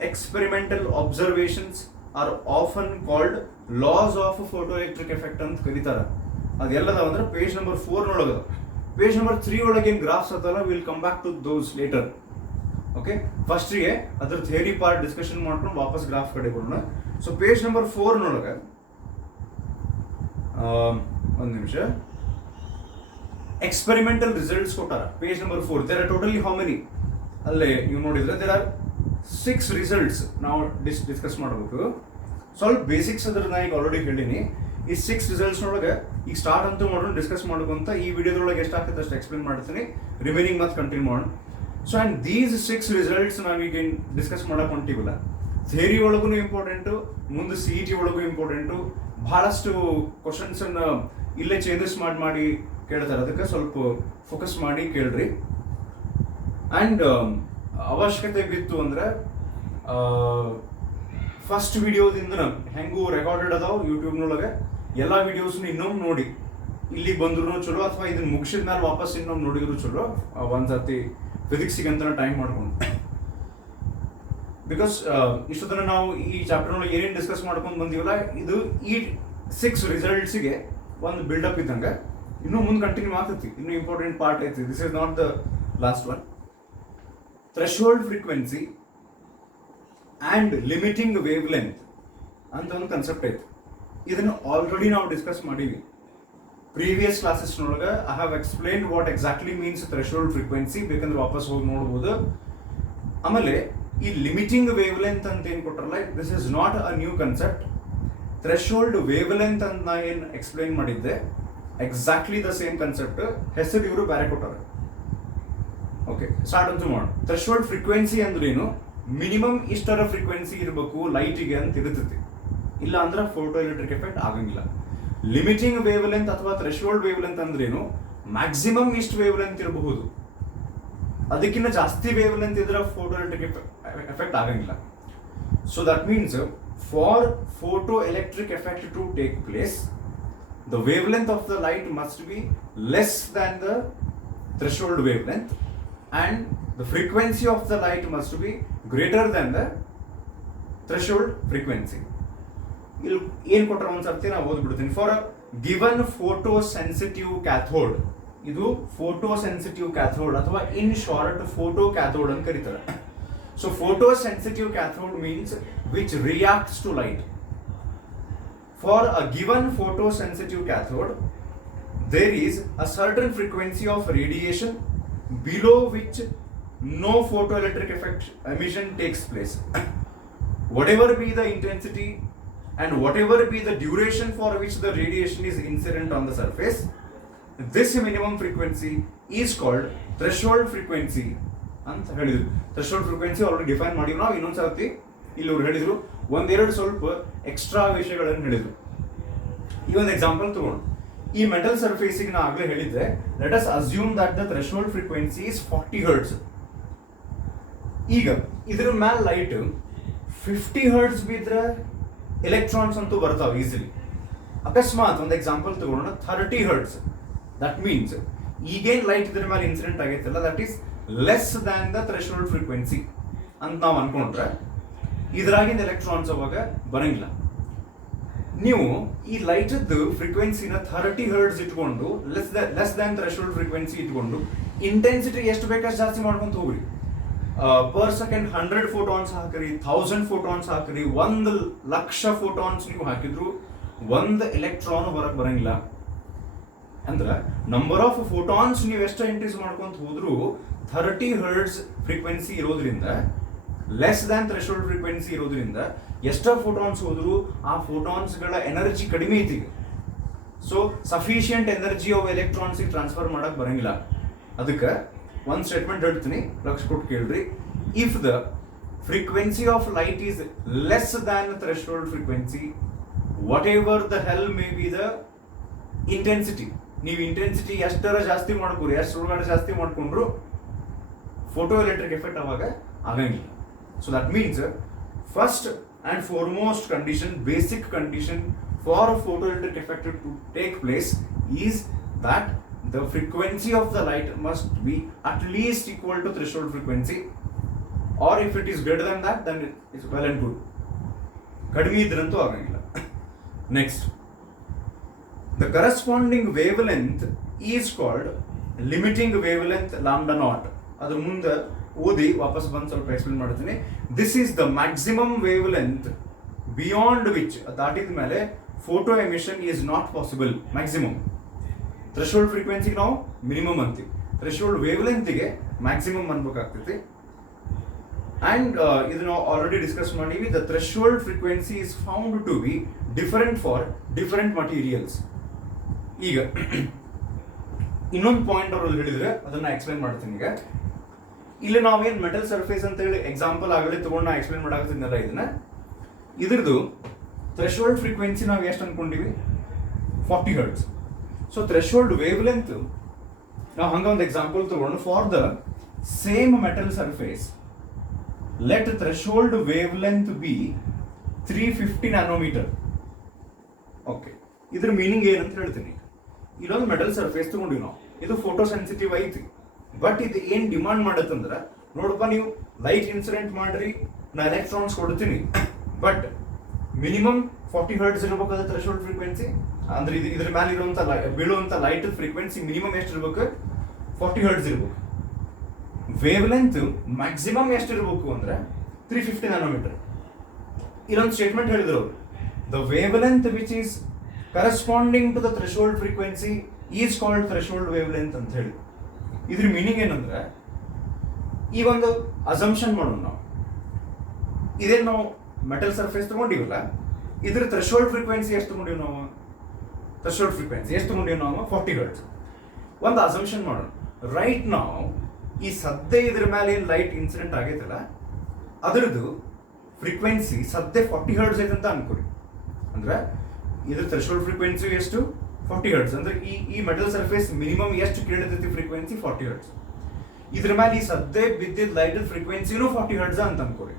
experimental observations R often called loss of photo electric effect ಅಂತ ಕರೀತಾರೆ. ಅದೆಲ್ಲದ ಅಂದ್ರೆ ಪೇಜ್ ನಂಬರ್ 4 ನೊಳಗೆ. ಪೇಜ್ ನಂಬರ್ 3 ಒಳಗೆ ಏನು ಗ್ರಾಫ್ಸ್ ಅದಲ್ಲ, will come back to those later. Okay, ಫಸ್ಟ್ಗೆ ಅದ್ರ ಥಿಯರಿ ಪಾರ್ಟ್ ಡಿಸ್ಕಷನ್ ಮಾಡ್ಕೊಂಡು ವಾಪಸ್ ಗ್ರಾಫ್ ಕಡೆ ಬರೋಣ. ಸೊ ಪೇಜ್ ನಂಬರ್ 4 ನೊಳಗೆ ಒಂದು ನಿಮಿಷ ಎಕ್ಸ್ಪೆರಿಮೆಂಟಲ್ ರಿಸಲ್ಟ್ಸ್ ಕೊಟ್ಟಾರ. Page number 4 there are totally how many, ಅಲ್ಲೇ ನೀವು ನೋಡಿದ್ರೆ ದೇರ್ ಆರ್ 6 ರಿಸಲ್ಟ್ಸ್ ನಾವು ಡಿಸ್ಕಸ್ ಮಾಡಬೇಕು. ಸ್ವಲ್ಪ ಬೇಸಿಕ್ಸ್ ಅದ್ರ ನಾ ಈಗ ಆಲ್ರೆಡಿ ಹೇಳಿನಿ. ಈ 6 ರಿಸಲ್ಟ್ಸ್ ನೊಳಗೆ ಈಗ ಸ್ಟಾರ್ಟ್ ಅಂತೂ ಮಾಡೋಣ, ಡಿಸ್ಕಸ್ ಮಾಡ್ಕೊಂತ ಈ ವಿಡಿಯೋದೊಳಗೆ ಎಷ್ಟು ಆಗ್ತದೆ ಅಷ್ಟು ಎಕ್ಸ್ಪ್ಲೇನ್ ಮಾಡ್ತೀನಿ, ರಿಮೈನಿಂಗ್ ಮತ್ತೆ ಕಂಟಿನ್ಯೂ ಮಾಡೋಣ. ಸೊ ಆ್ಯಂಡ್ ದೀಸ್ 6 ರಿಸಲ್ಟ್ಸ್ ನಾವೀಗ ಏನು ಡಿಸ್ಕಸ್ ಮಾಡಕ್ಕೆ ಹೊಂಟಿವಲ್ಲ, ಥಿಯರಿ ಒಳಗೂ ಇಂಪಾರ್ಟೆಂಟು, ಮುಂದೆ CET ಒಳಗೂ ಇಂಪಾರ್ಟೆಂಟು. ಬಹಳಷ್ಟು ಕ್ವಶನ್ಸನ್ನು ಇಲ್ಲೇ ಚೇಂಜಸ್ ಮಾಡಿ ಕೇಳ್ತಾರೆ, ಅದಕ್ಕೆ ಸ್ವಲ್ಪ ಫೋಕಸ್ ಮಾಡಿ ಕೇಳ್ರಿ. ಆ್ಯಂಡ್ ಅವಶ್ಯಕತೆ ಬಿತ್ತು ಅಂದ್ರೆ ಫಸ್ಟ್ ವಿಡಿಯೋದಿಂದ ಹೆಂಗೂ ರೆಕಾರ್ಡೆಡ್ ಅದಾವ ಯೂಟ್ಯೂಬ್ನೊಳಗೆ, ಎಲ್ಲ ವಿಡಿಯೋಸ್ನ ಇನ್ನೊಮ್ಮೆ ನೋಡಿ, ಇಲ್ಲಿಗೆ ಬಂದ್ರು ಚಲೋ ಅಥವಾ ಇದನ್ನ ಮುಗಿಸಿದ ಮೇಲೆ ವಾಪಸ್ ಇನ್ನೊಮ್ಮೆ ನೋಡಿದ್ರು ಚಲೋ. ಒಂದ್ಸತಿ ಫಿಸಿಕ್ಸಿಗೆ ಅಂತ ಟೈಮ್ ಮಾಡ್ಕೊಂಡು, ಬಿಕಾಸ್ ಇಷ್ಟೊತ್ತನ ನಾವು ಈ ಚಾಪ್ಟರ್ನೊಳಗೆ ಏನೇನು ಡಿಸ್ಕಸ್ ಮಾಡ್ಕೊಂಡು ಬಂದೀವಲ್ಲ, ಇದು ಈ 6 ರಿಸಲ್ಟ್ಸಿಗೆ ಒಂದು ಬಿಲ್ಡಪ್ ಇದ್ದಂಗೆ. ಇನ್ನೂ ಮುಂದೆ ಕಂಟಿನ್ಯೂ ಆಗ್ತೈತಿ, ಇನ್ನೂ ಇಂಪಾರ್ಟೆಂಟ್ ಪಾರ್ಟ್ ಐತಿ. This is not the last one. Threshold frequency and limiting wave length ಅಂತ ಒಂದು ಕನ್ಸೆಪ್ಟ್ ಐತಿ. ಇದನ್ನು ಆಲ್ರೆಡಿ ನಾವು ಡಿಸ್ಕಸ್ ಮಾಡೀವಿ ಪ್ರೀವಿಯಸ್ ಕ್ಲಾಸಸ್ನೊಳಗೆ. I have explain what exactly means threshold frequency, ಬೇಕಂದ್ರೆ ವಾಪಸ್ ಹೋಗಿ ನೋಡ್ಬೋದು. ಆಮೇಲೆ ಈ ಲಿಮಿಟಿಂಗ್ ವೇವ್ ಲೆಂತ್ ಅಂತ ಏನು ಕೊಟ್ರಲ್ಲ, this is not a new concept. Threshold wave length ಅಂತ ನಾ ಏನು ಎಕ್ಸ್ಪ್ಲೇನ್ ಮಾಡಿದ್ದೆ, ಎಕ್ಸಾಕ್ಟ್ಲಿ ದ ಸೇಮ್ ಕನ್ಸೆಪ್ಟ್, ಹೆಸರು ಇವರು ಬೇರೆ ಕೊಟ್ಟಾರೆ. ಓಕೆ, ಸ್ಟಾರ್ಟ್ ಅಂತೂ ಮಾಡೋಣ. ಥ್ರೆಶೋಲ್ಡ್ ಫ್ರೀಕ್ವೆನ್ಸಿ ಅಂದ್ರೇನು, ಮಿನಿಮಮ್ ಇಷ್ಟರ ಫ್ರೀಕ್ವೆನ್ಸಿ ಇರಬೇಕು ಲೈಟಿಗೆ ಅಂತ ಇರ್ತೈತಿ, ಇಲ್ಲ ಅಂದ್ರೆ ಫೋಟೋ ಎಲೆಕ್ಟ್ರಿಕ್ ಎಫೆಕ್ಟ್ ಆಗಂಗಿಲ್ಲ. ಲಿಮಿಟಿಂಗ್ ವೇವ್ ಲೆಂತ್ ಅಥವಾ ಥ್ರೆಶೋಲ್ಡ್ ವೇವ್ ಲೆಂತ್ ಅಂದ್ರೇನು, ಮ್ಯಾಕ್ಸಿಮಮ್ ಇಷ್ಟು ವೇವ್ ಲೆಂತ್ ಇರಬಹುದು, ಅದಕ್ಕಿಂತ ಜಾಸ್ತಿ ವೇವ್ ಲೆಂತ್ ಇದ್ರೆ ಫೋಟೋ ಎಲೆಕ್ಟ್ರಿಕ್ ಎಫೆಕ್ಟ್ ಆಗಂಗಿಲ್ಲ. So that means for photo electric effect to take place, the wavelength of the light must be less than the threshold wavelength and the frequency of the light must be greater than the threshold frequency. ಇಲ್ಲಿ ಏನು ಕೊಟ್ಟರೆ ಒಂದ್ಸರ್ತಿ ನಾವು ಓದ್ಬಿಡ್ತೀನಿ. For a given photo sensitive cathode, ಇದು photo sensitive cathode ಅಥವಾ in short photo cathode ಅಂತ ಕರೀತಾರೆ. So photo sensitive cathode means which reacts to light. For a given photosensitive cathode, there is a certain frequency of radiation below which no photoelectric effect emission takes place. Whatever be the intensity and whatever be the duration for which the radiation is incident on the surface, this minimum frequency is called threshold frequency ಅಂತ ಹೇಳಿದ್ರು. Threshold frequency already define ಮಾಡಿವಿ ನಾವು. ಇನ್ನೊಂದು ಸರ್ತಿ ಇಲ್ಲಿ ಅವ್ರು ಹೇಳಿದ್ರು, ಒಂದೆರಡು ಸ್ವಲ್ಪ ಎಕ್ಸ್ಟ್ರಾ ವಿಷಯಗಳನ್ನು ಹೇಳಿದ್ರು. ಈ ಒಂದು ಎಕ್ಸಾಂಪಲ್ ತಗೊಂಡು, ಈ ಮೆಟಲ್ ಸರ್ಫೇಸಿಗೆ ನಾ ಆಗಲೇ ಹೇಳಿದ್ದೆ, let us assume that the threshold frequency is 40 hertz. ಈಗ ಇದ್ರ ಮ್ಯಾಲ ಲೈಟ್ 50 ಹರ್ಟ್ಸ್ ಬಿದ್ರೆ ಎಲೆಕ್ಟ್ರಾನ್ಸ್ ಅಂತೂ ಬರ್ತಾವೆ ಈಸಿಲಿ. ಅಕಸ್ಮಾತ್ ಒಂದು ಎಕ್ಸಾಂಪಲ್ ತಗೊಂಡು 30 ಹರ್ಟ್ಸ್, ದಟ್ ಮೀನ್ಸ್ ಈಗೇನು ಲೈಟ್ ಇದ್ರ ಮೇಲೆ ಇನ್ಸಿಡೆಂಟ್ ಆಗೈತಲ್ಲ, that is less than the threshold frequency ಅಂತ ನಾವು ಅನ್ಕೊಂಡ್ರೆ ಇದ್ರಾಗಿಂದ ಎಲೆಕ್ಟ್ರಾನ್ಸ್ ಅವಾಗ ಬರಂಗಿಲ್ಲ. ನೀವು ಈ ಲೈಟದ್ದು ಫ್ರೀಕ್ವೆನ್ಸಿನ 30 ಹರ್ಡ್ಸ್ ಇಟ್ಕೊಂಡು ಲೆಸ್ ದ್ಯಾನ್ ಥ್ರೆಶೋಲ್ಡ್ ಫ್ರೀಕ್ವೆನ್ಸಿ ಇಟ್ಕೊಂಡು ಇಂಟೆನ್ಸಿಟಿ ಎಷ್ಟು ಬೇಕಷ್ಟು ಜಾಸ್ತಿ ಮಾಡ್ಕೊಂತ ಹೋಗ್ರಿ. ಪರ್ ಸೆಕೆಂಡ್ 100 ಫೋಟಾನ್ಸ್ ಹಾಕ್ರಿ, 1000 ಫೋಟಾನ್ಸ್ ಹಾಕ್ರಿ, 1,00,000 ಫೋಟಾನ್ಸ್ ನೀವು ಹಾಕಿದ್ರು ಒಂದು ಎಲೆಕ್ಟ್ರಾನ್ ಹೊರಗೆ ಬರಂಗಿಲ್ಲ. ಅಂದ್ರೆ ನಂಬರ್ ಆಫ್ ಫೋಟಾನ್ಸ್ ನೀವು ಎಷ್ಟು ಇಂಕ್ರೀಸ್ ಮಾಡ್ಕೊಂತ ಹೋದ್ರು 30 ಹರ್ಡ್ಸ್ ಫ್ರೀಕ್ವೆನ್ಸಿ ಇರೋದ್ರಿಂದ, ಲೆಸ್ ದ್ಯಾನ್ ಥ್ರೆಶೋಲ್ಡ್ ಫ್ರೀಕ್ವೆನ್ಸಿ ಇರೋದ್ರಿಂದ ಎಷ್ಟ ಫೋಟಾನ್ಸ್ ಹೋದ್ರು ಆ ಫೋಟಾನ್ಸ್ಗಳ ಎನರ್ಜಿ ಕಡಿಮೆ ಐತಿ. So sufficient energy of electrons transfer ಮಾಡಕ್ ಬರಂಗಿಲ್ಲ. ಅದಕ್ಕೆ ಒಂದು ಸ್ಟೇಟ್ಮೆಂಟ್ ಹೇಳ್ತೀನಿ, ಲಕ್ಷ ಕೊಟ್ಟು ಕೇಳ್ರಿ. If the frequency of light is less than threshold frequency, what ever the hell may be the intensity, ನೀವು ಇಂಟೆನ್ಸಿಟಿ ಎಷ್ಟರ ಜಾಸ್ತಿ ಮಾಡ್ಕೊರಿ, ಎಷ್ಟು ಒಳಗಡೆ ಜಾಸ್ತಿ ಮಾಡ್ಕೊಂಡ್ರು ಫೋಟೋ ಎಲೆಕ್ಟ್ರಿಕ್ ಎಫೆಕ್ಟ್ ಅವಾಗ ಆಗಂಗಿಲ್ಲ. So that means first and foremost condition, basic condition for a photoelectric effect to take place is that the frequency of the light must be at least equal to threshold frequency, or if it is greater than that then it is well and good. Kadimi idrantu agangilla. Next, the corresponding wavelength is called limiting wavelength lambda naught. Adru munda ಓದಿ ವಾಪಸ್ ಬಂದು ಸ್ವಲ್ಪ explain ಮಾಡ್ತೀನಿ. This is the maximum wavelength beyond which, ದಾಟಿದ ಮೇಲೆ photo emission is not possible. Maximum threshold ಫ್ರೀಕ್ವೆನ್ಸಿಗೆ ನಾವು minimum ಅಂತೀವಿ, ಥ್ರೆಶೋಲ್ಡ್ ವೇವ್ ಲೆಂತ್ಗೆ ಮ್ಯಾಕ್ಸಿಮಮ್ ಅನ್ಬೇಕಾಗ್ತೈತಿ. ಅಂಡ್ ಇದು ನಾವು ಆಲ್ರೆಡಿ ಡಿಸ್ಕಸ್ ಮಾಡೀವಿ. The threshold frequency is found to be different for different materials. ಈಗ ಇನ್ನೊಂದು ಪಾಯಿಂಟ್ ಅವರು ಹೇಳಿದ್ರೆ ಅದನ್ನ ಎಕ್ಸ್ಪ್ಲೇನ್ ಮಾಡ್ತೀನಿ. ಈಗ ಇಲ್ಲಿ ನಾವೇನು ಮೆಟಲ್ ಸರ್ಫೇಸ್ ಅಂತ ಹೇಳಿ ಎಕ್ಸಾಂಪಲ್ ಆಗಲೇ ತಗೊಂಡು ನಾ ಎಕ್ಸ್ಪ್ಲೇನ್ ಮಾಡಾಕತ್ತಿದ್ನಲ್ಲ, ಇದ್ರದ್ದು ಥ್ರೆಶೋಲ್ಡ್ ಫ್ರೀಕ್ವೆನ್ಸಿ ನಾವು ಎಷ್ಟು ಅನ್ಕೊಂಡಿವಿ, 40 hertz. So threshold wave length ನಾವು ಹಂಗ ಒಂದು ಎಕ್ಸಾಂಪಲ್ ತಗೊಂಡು, for the same metal surface let threshold wave length be 350 nanometre. Okay, ಇದ್ರ ಮೀನಿಂಗ್ ಏನಂತ ಹೇಳ್ತೀನಿ. ಇಲ್ಲೊಂದು ಮೆಟಲ್ ಸರ್ಫೇಸ್ ತಗೊಂಡಿವಿ ನಾವು, ಇದು ಫೋಟೋ ಸೆನ್ಸಿಟಿವ್ ಐತಿ. ಬಟ್ ಇದು ಏನ್ ಡಿಮಾಂಡ್ ಮಾಡತ್ತಂದ್ರ, ನೋಡಪ್ಪ ನೀವು ಲೈಟ್ ಇನ್ಸಿಡೆಂಟ್ ಮಾಡ್ರಿ, ನಾ ಎಲೆಕ್ಟ್ರಾನ್ಸ್ ಕೊಡ್ತೀನಿ, ಬಟ್ ಮಿನಿಮಮ್ 40 ಹರ್ಟ್ಸ್ ಇರ್ಬೇಕಾದ ಥ್ರೆಶೋಲ್ಡ್ ಫ್ರೀಕ್ವೆನ್ಸಿ. ಅಂದ್ರೆ ಇದ್ರ ಮೇಲೆ ಇರುವಂತ ಬೀಳುವಂತ ಲೈಟ್ ಫ್ರೀಕ್ವೆನ್ಸಿ ಮಿನಿಮಮ್ ಎಷ್ಟು ಇರ್ಬೇಕು, 40 ಹರ್ಟ್ಸ್ ಇರ್ಬೇಕು. ವೇವ್ ಲೆಂತ್ ಮ್ಯಾಕ್ಸಿಮಮ್ ಎಷ್ಟು ಇರ್ಬೇಕು ಅಂದ್ರೆ 350 ನ್ಯಾನೋಮೀಟರ್. ಇಲ್ಲೊಂದು ಸ್ಟೇಟ್ಮೆಂಟ್ ಹೇಳಿದ್ರು ಅವರು, the wave length which is corresponding to the threshold frequency is called threshold wave length ಅಂತ ಹೇಳಿ. ಇದ್ರ ಮೀನಿಂಗ್ ಏನಂದ್ರೆ, ಈ ಒಂದು ಅಸಂಪ್ಷನ್ ಮಾಡೋಣ ನಾವು, ಇದೇನು ನಾವು ಮೆಟಲ್ ಸರ್ಫೇಸ್ ತಗೊಂಡಿವಲ್ಲ, ಇದ್ರ ಥ್ರೆಶೋಲ್ಡ್ ಫ್ರೀಕ್ವೆನ್ಸಿ ಎಷ್ಟು ತಗೊಂಡಿವಿ ನಾವು, ಥ್ರೆಶೋಲ್ಡ್ ಫ್ರೀಕ್ವೆನ್ಸಿ ಎಷ್ಟು ತಗೊಂಡಿವಿ ನಾವು, 40 ಹರ್ಟ್ಸ್. ಒಂದು ಅಸಂಪ್ಷನ್ ಮಾಡೋಣ. ರೈಟ್ ನಾವು ಈ ಸದ್ಯ ಇದ್ರ ಮೇಲೆ ಏನು ಲೈಟ್ ಇನ್ಸಿಡೆಂಟ್ ಆಗೈತಲ್ಲ, ಅದರದ್ದು ಫ್ರೀಕ್ವೆನ್ಸಿ ಸದ್ಯ 40 ಹರ್ಟ್ಸ್ ಐತೆ ಅಂತ ಅನ್ಕೊಡಿ. ಅಂದ್ರೆ ಇದ್ರ ಥ್ರೆಶೋಲ್ಡ್ ಫ್ರೀಕ್ವೆನ್ಸಿ ಎಷ್ಟು, 40 ಹರ್ಟ್ಸ್. ಅಂದ್ರೆ ಈ ಮೆಟಲ್ ಸರ್ಫೇಸ್ ಮಿನಿಮಮ್ ಎಷ್ಟು ಕೇಳಿರ್ತೈತಿ ಫ್ರೀಕ್ವೆನ್ಸಿ, 40 ಹರ್ಟ್ಸ್. ಇದ್ರ ಮೇಲೆ ಈ ಸದ್ಯ ಬಿದ್ದಿದ್ದ ಲೈಟ್ ಫ್ರೀಕ್ವೆನ್ಸಿನೂ 40 ಹರ್ಟ್ಸ್ ಅಂತ ಅನ್ಕೊಡಿ.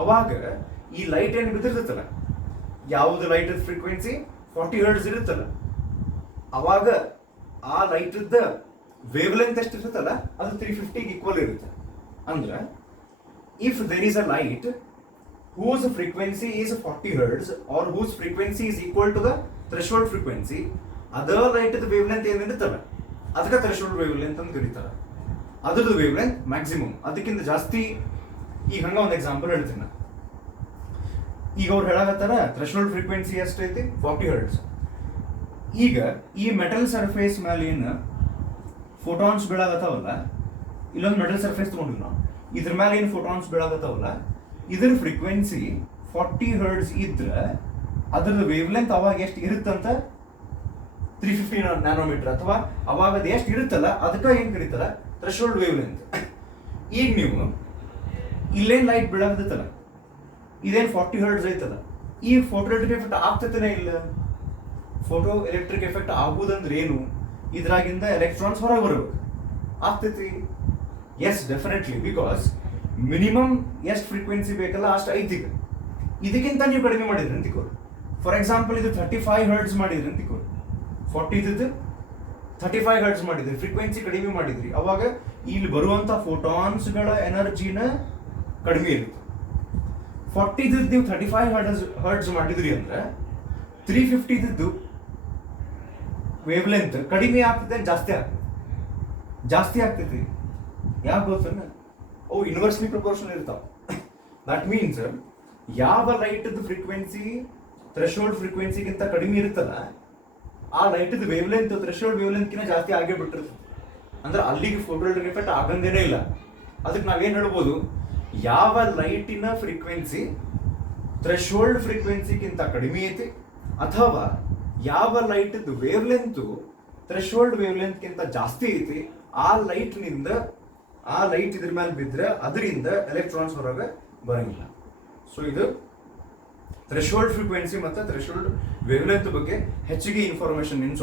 ಅವಾಗ ಈ ಲೈಟ್ ಏನು ಬಿದ್ದಿರ್ತೈತಲ್ಲ, ಯಾವ್ದು ಲೈಟ್ ಫ್ರೀಕ್ವೆನ್ಸಿ 40 ಹರ್ಟ್ಸ್ ಇರುತ್ತಲ್ಲ, ಅವಾಗ ಆ ಲೈಟ್ ವೇವ್ ಲೆಂತ್ ಎಷ್ಟು ಇರುತ್ತಲ್ಲ ಅದು 350 ಈಕ್ವಲ್ ಇರುತ್ತೆ. ಅಂದ್ರೆ if there is a light whose frequency is 40 hertz or whose frequency is equal to the threshold frequency, ಅದರ ಲೈಟ್ ವೇವ್ ಲೆಂತ್ ಏನಿರುತ್ತಲ್ಲ ಅದಕ್ಕೆ ಥ್ರೆಶೋಲ್ಡ್ ವೇವ್ ಲೆಂತ್ ಅಂತ ಕರೀತಾರೆ. ಅದ್ರದ್ದು ವೇವ್ ಲೆಂತ್ ಮ್ಯಾಕ್ಸಿಮಮ್, ಅದಕ್ಕಿಂತ ಜಾಸ್ತಿ. ಈಗ ಹಂಗ ಒಂದು ಎಕ್ಸಾಂಪಲ್ ಹೇಳ್ತೀನಿ ನಾನು. ಈಗ ಅವ್ರು ಹೇಳಕತ್ತಾರ ಥ್ರೆಶೋಲ್ಡ್ ಫ್ರೀಕ್ವೆನ್ಸಿ ಎಷ್ಟೈತಿ, 40 ಹರ್ಟ್ಸ್. ಈಗ ಈ ಮೆಟಲ್ ಸರ್ಫೇಸ್ ಮೇಲೆ ಏನು ಫೋಟಾನ್ಸ್ ಬೀಳಾಗತ್ತಾವಲ್ಲ, ಇಲ್ಲೊಂದು ಮೆಟಲ್ ಸರ್ಫೇಸ್ ತಗೊಂಡಿವಿ ನಾವು, ಇದ್ರ ಮೇಲೆ ಏನು ಫೋಟಾನ್ಸ್ ಬೀಳಾಗತ್ತಾವಲ್ಲ, ಇದ್ರ ಫ್ರೀಕ್ವೆನ್ಸಿ 40 ಹರ್ಟ್ಸ್ ಇದ್ರೆ ಅದ್ರದ್ದು ವೇವ್ ಲೆಂತ್ ಅವಾಗ ಎಷ್ಟು ಇರುತ್ತಂತ 350 ನ್ಯಾನೋಮೀಟರ್, ಅಥವಾ ಅವಾಗ ಅದು ಎಷ್ಟು ಇರುತ್ತಲ್ಲ ಅದಕ್ಕೆ ಏನ್ ಕರೀತಾರ, ಥ್ರೆಶೋಲ್ಡ್ ವೇವ್ ಲೆಂತ್. ಈಗ ನೀವು ಇಲ್ಲೇನ್ ಲೈಟ್ ಬೀಳಾಗತ್ತಲ್ಲ, ಇದೇನು 40 ಹರ್ಟ್ಸ್ ಐತಲ್ಲ, ಈ ಫೋಟೋ ಎಲೆಕ್ಟ್ರಿಕ್ ಎಫೆಕ್ಟ್ ಆಗ್ತೈತೇನೆ ಇಲ್ಲ? ಫೋಟೋ ಎಲೆಕ್ಟ್ರಿಕ್ ಎಫೆಕ್ಟ್ ಆಗುದಂದ್ರೆ ಏನು, ಇದ್ರಾಗಿಂದ ಎಲೆಕ್ಟ್ರಾನ್ಸ್ ಹೊರಗೆ ಬರಬೇಕು, ಆಗ್ತೈತಿ? Yes, definitely. ಬಿಕಾಸ್ ಮಿನಿಮಮ್ ಎಷ್ಟು ಫ್ರೀಕ್ವೆನ್ಸಿ ಬೇಕಲ್ಲ ಅಷ್ಟು ಐತಿ. ಇದಕ್ಕಿಂತ ನೀವು ಕಡಿಮೆ ಮಾಡಿದ್ರಿ ಅಂತಿಕೋರಿ. ಫಾರ್ ಎಕ್ಸಾಂಪಲ್ ಇದು 35 ಹರ್ಟ್ಸ್ ಮಾಡಿದ್ರಿ ಅಂತಿಕೋರಿ, 40 ಇದ್ದು 35 ಹರ್ಟ್ಸ್ ಮಾಡಿದ್ರಿ, ಫ್ರೀಕ್ವೆನ್ಸಿ ಕಡಿಮೆ ಮಾಡಿದ್ರಿ, ಅವಾಗ ಇಲ್ಲಿ ಬರುವಂತ ಫೋಟಾನ್ಸ್ಗಳ ಎನರ್ಜಿನ ಕಡಿಮೆ ಇರುತ್ತೆ. 40 ನೀವು 35 ಹರ್ಟ್ಸ್ ಮಾಡಿದ್ರಿ ಅಂದ್ರೆ 350 ಇದ್ದು ವೇವ್ ಲೆಂತ್ ಕಡಿಮೆ ಆಗ್ತದೆ ಜಾಸ್ತಿ ಆಗ್ತೈತಿ. ಯಾಕೆ ಗೊತ್ತನ್ನ ಅವು ಇನ್ವರ್ಸ್ಲಿ ಪ್ರಪೋರ್ಷನ್ ಇರ್ತಾವ. ದಟ್ ಮೀನ್ಸ್ ಯಾವ ಲೈಟ್ದು ಫ್ರೀಕ್ವೆನ್ಸಿ ಥ್ರೆಶೋಲ್ಡ್ ಫ್ರೀಕ್ವೆನ್ಸಿಗಿಂತ ಕಡಿಮೆ ಇರುತ್ತಲ್ಲ, ಆ ಲೈಟ್ದು ವೇವ್ ಲೆಂತ್ ಥ್ರೆಶೋಲ್ಡ್ ವೇವ್ ಲೆಂತ್ಕಿಂತ ಜಾಸ್ತಿ ಆಗೇ ಬಿಟ್ಟಿರ್ತದೆ. ಅಂದ್ರೆ ಅಲ್ಲಿಗೆ ಫೋಟೋಎಲೆಕ್ಟ್ರಿಕ್ ಎಫೆಕ್ಟ್ ಆಗಂದೇನೆ ಇಲ್ಲ. ಅದಕ್ಕೆ ನಾವೇನು ಹೇಳ್ಬೋದು, ಯಾವ ಲೈಟಿನ ಫ್ರೀಕ್ವೆನ್ಸಿ ಥ್ರೆಶೋಲ್ಡ್ ಫ್ರೀಕ್ವೆನ್ಸಿಗಿಂತ ಕಡಿಮೆ ಐತಿ, ಅಥವಾ ಯಾವ ಲೈಟ್ದು ವೇವ್ ಲೆಂತ್ ಥ್ರೆಶೋಲ್ಡ್ ವೇವ್ ಲೆಂತ್ಗಿಂತ ಜಾಸ್ತಿ ಐತಿ, ಆ ಲೈಟ್ ಇದ್ರ ಮೇಲೆ ಬಿದ್ದರೆ ಅದರಿಂದ ಎಲೆಕ್ಟ್ರಾನ್ಸ್ ಹೊರಗೆ ಬರಂಗಿಲ್ಲ. ಸೊ ಇದು ಥ್ರೆಶೋಲ್ಡ್ ಫ್ರೀಕ್ವೆನ್ಸಿ ಮತ್ತು ಥ್ರೆಶೋಲ್ಡ್ ವೇವ್ ಲೆಂತ್ ಬಗ್ಗೆ ಹೆಚ್ಚಿಗೆ ಇನ್ಫಾರ್ಮೇಶನ್ ಇನ್ನೊಂದು